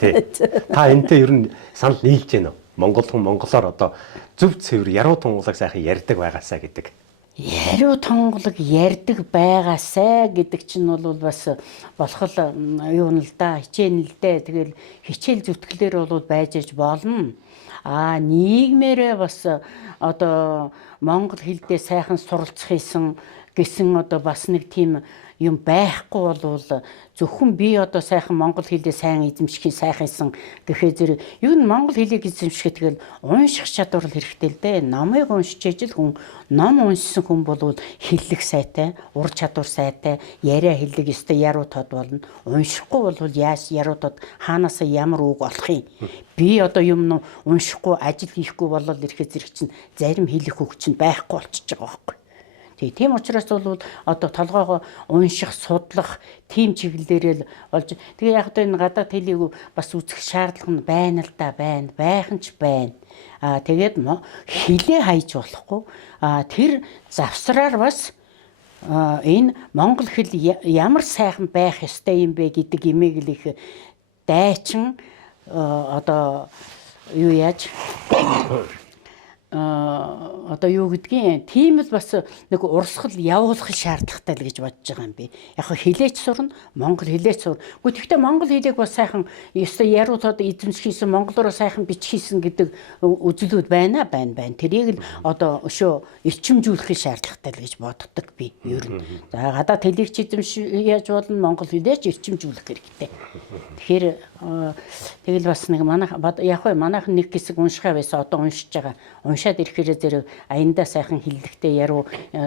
Тий. Та энэтэй ер нь санал нийлж байна уу? Монгол хүн монголоор одоо зөв цэвэр яруу тунгалаг сайхан ярьдаг байгаасаа гэдэг. Яруу тунгалаг ярьдаг байгаасаа гэдэг чинь бол бас болох юу нь л да хичээн л дээ. Тэгэл хичээл зүтгэлээр бол байж аж болно. Нийгмээрээ бас одоо монгол хэлдээ сайхан суралцах гэсэн одоо бас нэг тийм юм байхгүй бол зөвхөн би одоо сайхан монгол хэлээ сайн эзэмших сайхансан гэхээ зэрэг юу н монгол хэлийг эзэмшихэд тэгэл унших чадвар л хэрэгтэй л дээ. Номыг уншиж ижил хүн ном уншсан хүн бол хэллэг сайтай, ур чадвар сайтай, яриа хэллэг ёстой яруу тод болно. Уншихгүй бол яаж яруу тод хаанаасаа ямар үг олох юм? Би одоо юм уншихгүй ажил хийхгүй болол ирэхэд зэрэг чинь зарим хэлэх үг чинь байхгүй болчихж байгаа байхгүй. Тийм учраас бол одоо толгоогоо унших, судлах тийм чиглэлээрээ л болж. Тэгээ яг одоо энэ гадаад хэлийг бас үзэх шаардлага нь байна л да, байх нь ч байна. Тэгээд хэлээ хайж болохгүй. Тэр завсраар бас энэ монгол хэл ямар сайхан байх ёстой юм бэ гэдэг имийг л их дайчин одоо юу яаж одоо юу гэдгийг тийм л бас нэг урсгал явуулах шаардлагатай л гэж бодож байгаа юм би. Яг хэлээч сурна, монгол хэлээч сурна. Гэхдээ монгол хэлийг бас сайхан ёстой яруудад эзэмшихсэн, монголоор сайхан биччихсэн гэдэг үзлүүд байна. Тэрийг л одоо өшөө эрчимжүүлэх шаардлагатай л гэж боддог би ер нь. За гадаад хэлийг ч яаж болно, монгол хэлээч эрчимжүүлэх хэрэгтэй. Тэгэхээр тэгэл бас нэг манайх нэг хэсэг уншихаа байсан, одоо уншиж байгаа. Уншаад ирэхээр зэрэг аяндаа сайхан хиллэгтэй яруу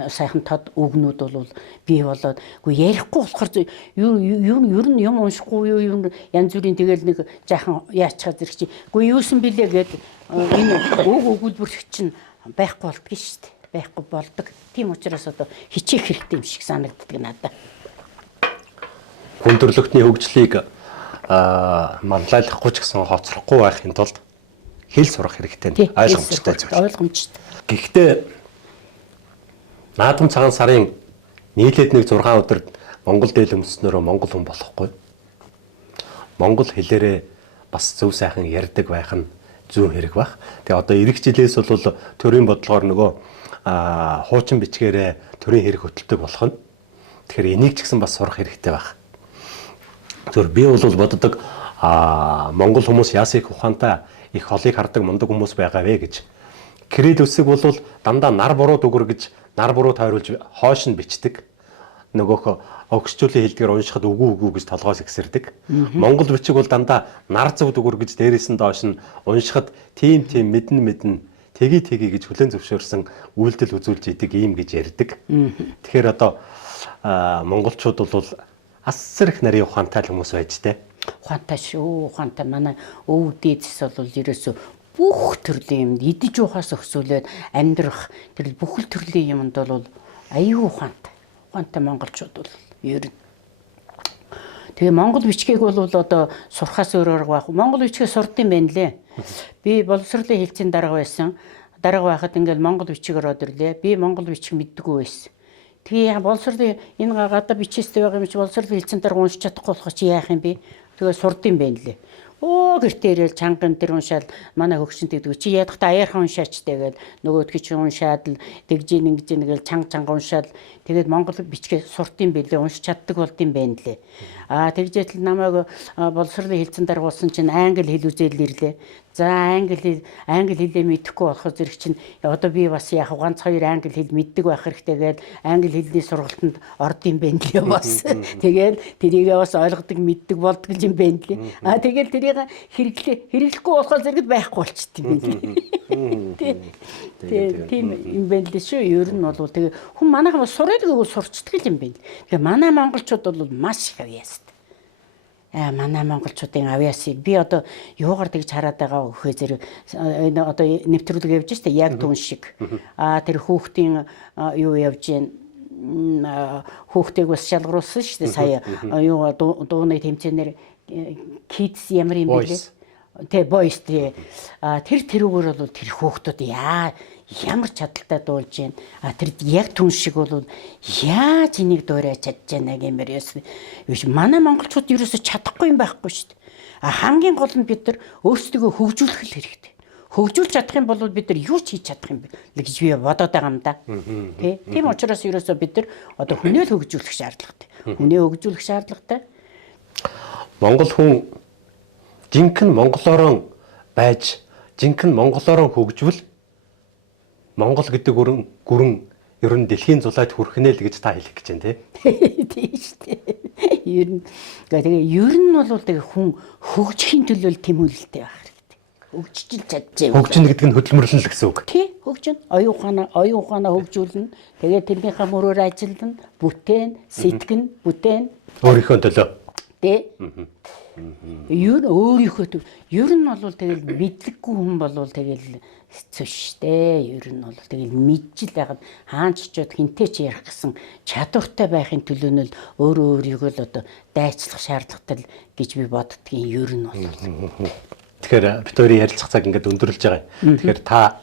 сайхан тод үгнүүд бол бий болоод ярихгүй болохоор ер нь юм уншихгүй юу янз бүрийн тэгэл нэг жаахан яачаа зэрэг чи юусэн бэлээ гэд энэ өгүүлбэр чинь байхгүй болдгийг шүү дээ. Байхгүй болдог. Тийм учраас одоо хичээх хэрэгтэй юм шиг санагддаг надад. Хүн төрөлхтний хөгжлийг манлайлахгүй ч гэсэн хоцрохгүй байхын тулд хэл сурах хэрэгтэй. Ойлгомжтой зүйл. Ойлгомжтой. Гэхдээ наадам цагаан сарын нийлээд нэг 6 өдөр Монгол дээл өмснөрөө монгол хүн болохгүй. Монгол хэлээрээ бас зөв сайхан ярьдаг байх нь зүүн хэрэг байх. Тэгээ одоо эх жилээс бол төрийн бодлогоор нөгөө хуучин бичгээрээ төрийн хэрэг хөтэлдэг болох нь. Тэгэхээр энийг ч гэсэн бас сурах хэрэгтэй байх. Зөв би бол боддог монгол хүмүүс яасыг ухаантай их холыг хардаг мундаг хүмүүс байгаа вэ гэж. Кирилл үсэг бол дандаа нар буруу дүгэр гэж нар буруу тойруулж хойш нь бичдэг. Нөгөөх огсчуулийн хэлдгээр уншихад үгүй гэж толгоос ихсэрдэг. Монгол бичиг бол дандаа нар зөв дүгэр гэж дээрээс нь доош нь уншихад тийм мэднэ тгий гэж хүлэн зөвшөөрсөн үйлдэл үзүүлж идэг ийм гэж ярьдаг. Тэгэхээр одоо монголчууд бол асар их нарийн ухаантай хүмүүс байж тээ. Ухаантай шүү. Ухаантай манай өвөг дээдс бол ерөөсөө бүх төрлийн юмд идэж уухаас өсвөлээд амьдрах тэр бүх төрлийн юмд бол аюу ухаантай. Ухаантай монголчууд бол Ер нь. Тэгээ монгол бичгийг бол одоо сурахаас өөр арга байхгүй. Монгол бичгээ сурд юм байна лээ. Би боловсролын хэлтсийн дарга байсан. Дарга байхад ингээл монгол бичиг ороод ирлээ. Би монгол бичиг мэддэггүй байсан. Тэгээ боловсролын энэ гадаа бичээстэй байгаа юм чи боловсролын хэлтсийн дарга уншиж чадахгүй болох чи яах юм бэ? Тэгээ сурд юм байна лээ. Оо гэртээ ирээл чанган дээр уншаал манай хөгшинт гэдэг чи ядахта аяархан уншаачтай гээл нөгөөдгөө чи уншаад л тэгж ингэж нэгэл чанга уншаал тэгээд монгол бичгээ сурт юм бэлээ уншиж чаддаг болд юм байна лээ. Тэгжээтэл намайг боловсролын хэлтсийн дарга болсон чинь англи хэл үзэл ирлээ. За англи хэлээ мэдэхгүй болохоо зэрэг чинь одоо би бас яг ганц хоёр англи хэл мэддэг байх хэрэгтэй гээл англи хэлний сургалтанд орд юм байна лээ бас. Тэгээд тэрийгээ бас ойлгодог мэддэг болдог юм байна лээ. Тэгээд тэрийг хэрэглэхгүй болохоо зэрэг байхгүй болчт юм байна лээ. Тийм юм байна лээ шүү. Ер нь бол тэгээ хүн манайхан бас сураад гэвэл сурчдаг юм байна. Тэгээ манай монголчууд бол маш их авьяастай. Манай монголчуудын авьяас би одоо юугаар тэгж хараад байгаа вөхөө зэрэг энэ одоо нэвтрүүлэг явж штэ яг түн шиг. Тэр хүүхдийн юу явж гин хүүхдийг бас шалгаруулсан штэ сая юу дууны тэмцээнээр kids ямар юм бэ? Тэ boys тэр тэрүүгээр бол тэр хүүхдүүд ямар чадaltaй дуулж гин. Тэр яг түн шиг бол яаж энийг дуурайж чадж байна гэмээр яс. Манай монголчууд ерөөсө чадахгүй юм байхгүй шүү дээ. Хамгийн гол нь бид нар өөрсдөө хөгжүүлэх хэрэгтэй. Хөгжүүлж чадах юм бол бид нар юу ч хийж чадах юм бэ гэж би бодоод байгаа юм да. Тийм учраас ерөөсө бид нар одоо хүнээ л хөгжүүлэх шаардлагатай. Хүнээ хөгжүүлэх шаардлагатай. Монгол хүн жинхэнэ монголоор байж, жинхэнэ монголоор хөгжвөл Монгол гэдэг гүрэн ер нь дэлхийн зулайд хүрхнэ л гэж та хэлэх гэж байна тий. Тийм шүү дээ. Ер нь тэгээ ер нь бол тэгээ хүн хөгжихийн төлөө тэмүүлэлтэй байх хэрэгтэй. Хөгжиж чадчих юм. Хөгжинэ гэдэг нь хөдөлмөрлөн л гэсэн үг. Тий, хөгжинэ. Оюун ухаанаа хөгжүүлнэ. Тэгээ тэрнийхээ мөрөөр ажиллана, бүтээн, сэтгэн, бүтээн. Өөрийнхөө төлөө. Тий. Ер нь өөрийнхөө ер нь бол тэгэл мэдлэггүй хүн бол тэгэл хэцүү шттэ. Ер нь бол тэгэл мэджил байгаад хаанч очиод хинтээ ч ярих гэсэн чадвартай байхын төлөө нь л өөрийгөө л одоо дайцлах шаардлагатай гэж би боддгийн ер нь бол. Тэгэхээр бид хоёрын ярилцах цаг ингээд өндөрлөж байгаа. Тэгэхээр та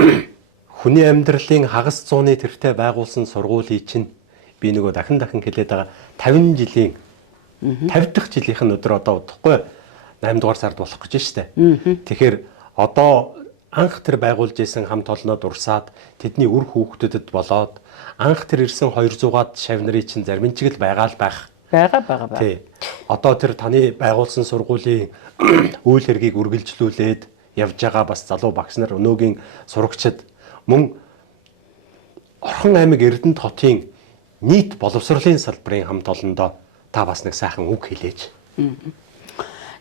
хүний амьдралын хагас зууны тэртээ байгуулсан сургуулийн чинь би нөгөө дахин хэлээд байгаа 50 жилийн 50 дахь жилийнх нь өдөр одоо удахгүй 8 дугаар сард болох гэж байна шүү дээ. Тэгэхээр одоо анх тэр байгуулж исэн хамт олноод урсаад тэдний үр хүүхдүүдэд болоод анх тэр ирсэн 200-аад шавь нарын чинь зарим нь ч л байгаа л байх. Байгаа. Тий. Одоо тэр таны байгуулсан сургуулийн үйл хэргийг үргэлжлүүлээд явж байгаа бас залуу багш нар өнөөгийн сурагчид мөн Орхон аймаг Эрдэнэт хотын нийт боловсролын салбарын хамт олондоо та бас нэг сайхан үг хэлээч.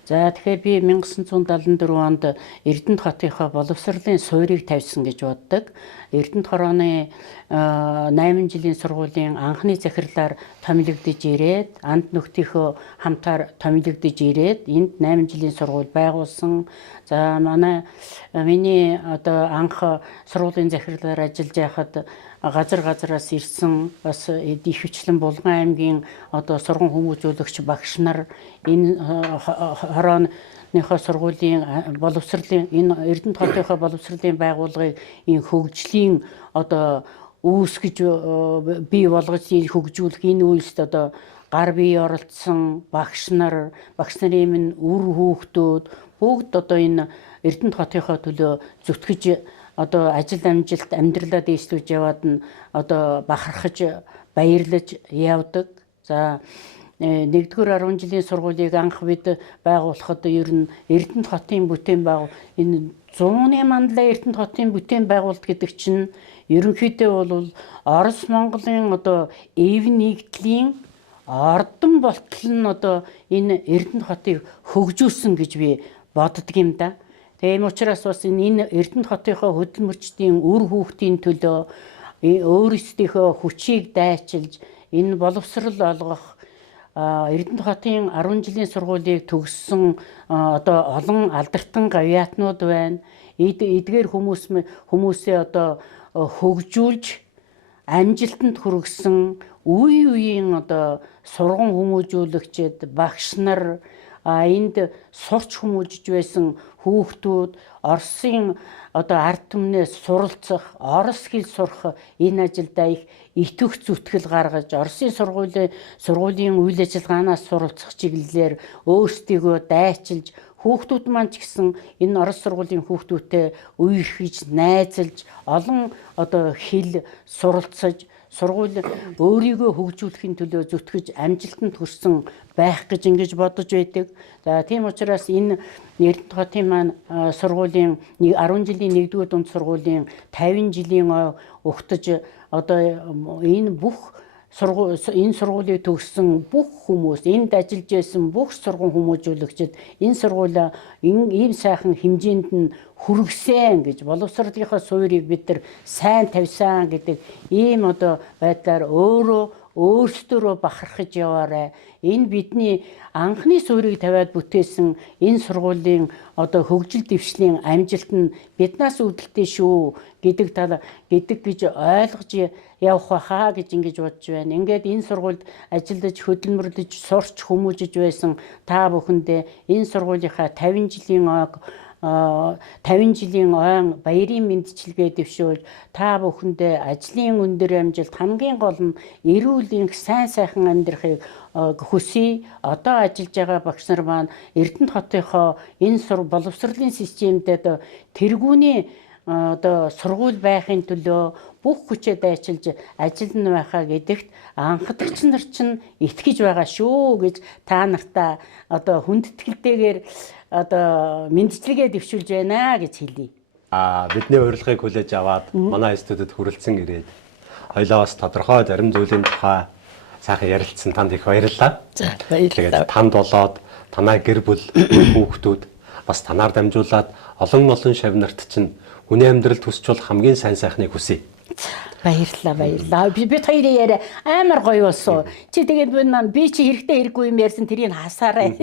За тэгэхээр би 1974 онд Эрдэнэт хотынхоо боловсролын суурийг тавьсан гэж боддог. Эрдэнэт хорооны 8 жилийн сургуулийн анхны захирлаар томилогдож ирээд, анд нөхдийнхөө хамтаар томилогдож ирээд энд 8 жилийн сургууль байгуулсан. За миний одоо анх сургуулийн захирлаар ажиллаж байхад газараас ирсэн бас их хвчлэн Булган аймгийн одоо сургууль хүмүүжүүлэгч багш нар энэ хорооныхоо сургуулийн боловсролын энэ Эрдэнэт хотынхоо боловсролын байгууллагыг энэ хөгжлийн одоо үүс гэж бий болгож хөгжүүлэх энэ үйлсд одоо гар бие оролцсон багш нарын минь үр хүүхдүүд бүгд одоо энэ Эрдэнэт хотынхоо төлөө зүтгэж одоо ажил амжилт амьдралаа дэвшлүүлж яваад нь одоо бахархаж баярлаж явдаг. За 1-р 10 жилийн сургуулийг анх бид байгуулахад ер нь Эрдэнэт хотын бүтээн энэ 100-ны мандлаа Эрдэнэт хотын бүтээн байгуулалт гэдэг чинь ерөнхийдөө бол Орос Монголын одоо эв нэгдлийн ордон болтол нь одоо энэ Эрдэнэт хотыг хөгжүүлсэн гэж би боддог юм да. Тийм учраас бас энэ Эрдэнэт хотынхоо хөдөлмөрчдийн үр хүүхдийн төлөө өөрсдийнхөө хүчийг дайчилж энэ боловсрол олгох Эрдэнэт хотын 10 жилийн сургуулийг төгссөн одоо олон алдартан гавьяатнууд байна. Эдгээр хүмүүсээ одоо хөгжүүлж амжилтанд хүргэсэн үе үеийн одоо сургууль хүмүүжүүлэгчид, багш нар, энд сурч хүмүүжиж байсан хүүхдүүд, Оросын одоо ард түмнээс суралцах, орос хэл сурах энэ ажилдаа их итвэх зүтгэл гаргаж, Оросын сургуулийн үйл ажиллагаанаас суралцах чиглэлээр өөрсдийгөө дайчилж, хүүхдүүд маань ч гэсэн энэ орос сургуулийн хүүхдүүдтэй үерхэж, найзалж, олон одоо хэл суралцаж, сургууль өөрийгөө хөгжүүлэхийн төлөө зүтгэж амжилтанд хүрсэн байх гэж ингэж бодож байдаг. За тийм учраас энэ Эрдэнэт хотын маань сургуулийн 10 жилийн 1-р дунд сургуулийн 50 жилийн угтаж одоо энэ бүх энэ сургуулийг төгссөн бүх хүмүүс, энд ажиллаж байсан бүх сургууль хүмүүжүүлэгчид энэ сургуулаа ийм сайхан хэмжээнд нь хүргэсэн гэж боловсролынхаа суурийг бид нар сайн тавьсан гэдэг ийм одоо байдлаар өөрсдөө бахархаж яваарай. Энэ бидний анхны суурийг тавиад бүтээсэн энэ сургуулийн одоо хөгжил дэвшлийн амжилт нь биднаас үүдэлтэй шүү гэдэг гэж ойлгож явах байхаа гэж ингэж бодож байна. Ингээд энэ сургуульд ажиллаж, хөдөлмөрлөж, сурч, хүмүүжиж байсан та бүхэндээ энэ сургуулийнхаа 50 жилийн ойн баярын мэндчилгээ дэвшүүлж, та бүхэндээ ажлын өндөр амжилт, хамгийн гол нь эрүүл энх сайн сайхан амьдрахыг хүсье. Одоо ажиллаж байгаа багш нар маань Эрдэнэт хотынхоо энэ боловсролын системд тэргүүний одоо сургууль байхын төлөө бүх хүчээ дайчилж ажиллана байхаа гэдэгт анхадагч нар чинь итгэж байгаа шүү гэж та нартаа одоо хүндэтгэлтэйгээр одоо мэндчилгээ дэвшүүлж байна гэж хэлье. Бидний урилгыг хүлээж аваад манай студид хүрэлцэн ирээд хоёлоо бас тодорхой зарим зүйлийн тухай сайхан ярилцсан танд их баярлалаа. За баярлалаа. Тэгээд танд болоод танай гэр бүл хүүхдүүд бас танаар дамжуулаад олон шав нарт чинь хүний амьдралд хүсч бол хамгийн сайн сайхныг хүсье. Баярлалаа. Бид хоёрын яриа амар гоё болсон. Чи тэгээд би чи хэрэгтэй хэрэггүй юм ярьсан тэрийг хасаарай.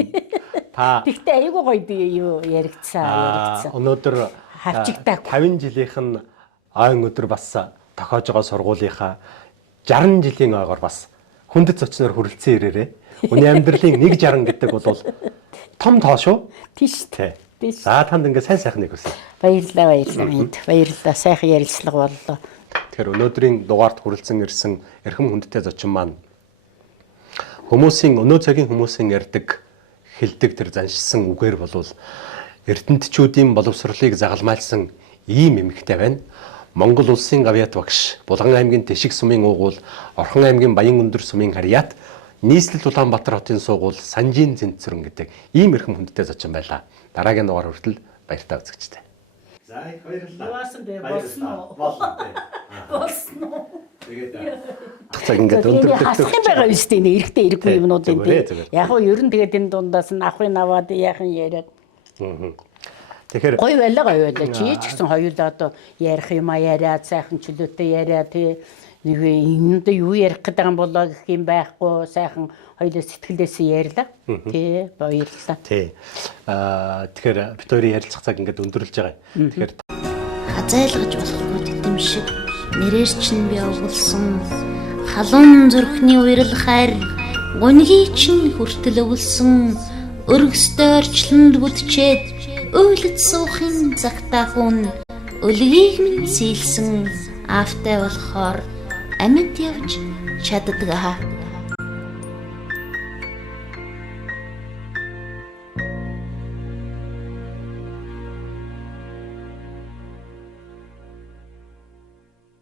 Тэгтээ айгүй гоё яригдсан. Өнөөдөр 50 жилийнх нь ойн өдөр бас тохиож байгаа сургуулийнхаа 60 жилийн ойгоор бас хүндэт зочноор хүрэлцэн ирээрээ. Хүний амьдралын 160 гэдэг бол том тоо шүү. Тийш үү. За танд ингээ сайн сайхныг хүсье. Баярлалаа. Сайхан ярилцлага боллоо. Тэгэхээр өнөөдрийн дугаард хүрэлцэн ирсэн эрхэм хүндтэй зочин маань өнөө цагийн хүмүүсийн ярьдаг, хэлдэг тэр заншилсан үгээр болвол эрдэнэтчүүдийн боловсролыг загалмайлсан ийм эмэгтэй байна. Монгол улсын гавьяат багш, Булган аймгийн Тэшиг сумын уугуул, Орхон аймгийн Баян өндөр сумын харьяат, нийслэл Улаанбаатар хотын суугуул Санжийн Цэнцүрэн гэдэг ийм эрхэм хүндтэй зочин байлаа. Дараагийн дугаар хүртэл баяртай үзэгчтэй. За их баярлалаа. Болсон уу? Тэгээд цаг ингээд өндөрлөгдөх. Хасах юм байгаа юм шүү дээ. Эрэхтэй эрэхгүй юмнуудын тийм. Яг нь ер нь тэгээд энэ дундаас нь авахын аваад яахан яриад. Тэгэхээр гоё байлаа. Чи ч гэсэн хоёулаа одоо ярих юм яриад, сайхан чөлөөтэй яриад тий. Нэг энд юу ярих гэдэг юм болоо гэх юм байхгүй, сайхан хоёулаа сэтгэлээсээ ярьлаа. Тий, баярлалаа. Тий. Тэгэхээр бид хоёрын ярилцах цаг ингээд өндөрлөж байгаа. Тэгэхээр хазайлгаж болохгүй тэтэм шиг нэрээр чинь би овголсон халуун зүрхний уйрал хайр гунгийн чинь хүртэл өвлсөн өргөстөөрчлөнд бүдчээд уйлд суухын цагтаа хүн өлгийг минь сийлсэн аавтай болохоор амьд явж чаддаг.